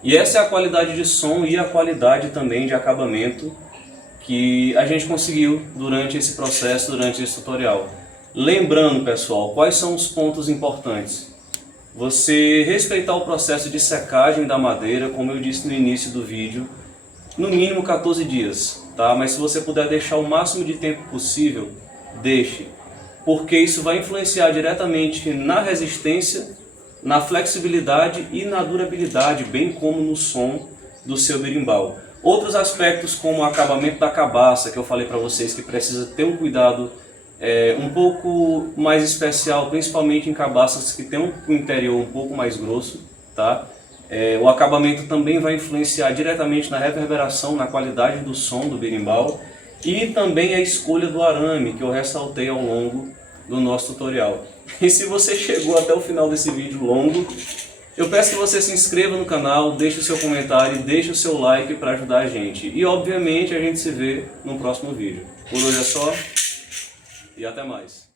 E essa é a qualidade de som e a qualidade também de acabamento que a gente conseguiu durante esse processo, durante esse tutorial. Lembrando, pessoal, quais são os pontos importantes? Você respeitar o processo de secagem da madeira, como eu disse no início do vídeo, no mínimo 14 dias, tá? Mas se você puder deixar o máximo de tempo possível, deixe. Porque isso vai influenciar diretamente na resistência, na flexibilidade e na durabilidade, bem como no som do seu berimbau. Outros aspectos, como o acabamento da cabaça, que eu falei para vocês que precisa ter um cuidado um pouco mais especial, principalmente em cabaças que tem um interior um pouco mais grosso, tá? O acabamento também vai influenciar diretamente na reverberação, na qualidade do som do berimbau. E também a escolha do arame, que eu ressaltei ao longo do nosso tutorial. E se você chegou até o final desse vídeo longo, eu peço que você se inscreva no canal, deixe o seu comentário, deixe o seu like para ajudar a gente. E obviamente a gente se vê no próximo vídeo. Por hoje é só e até mais.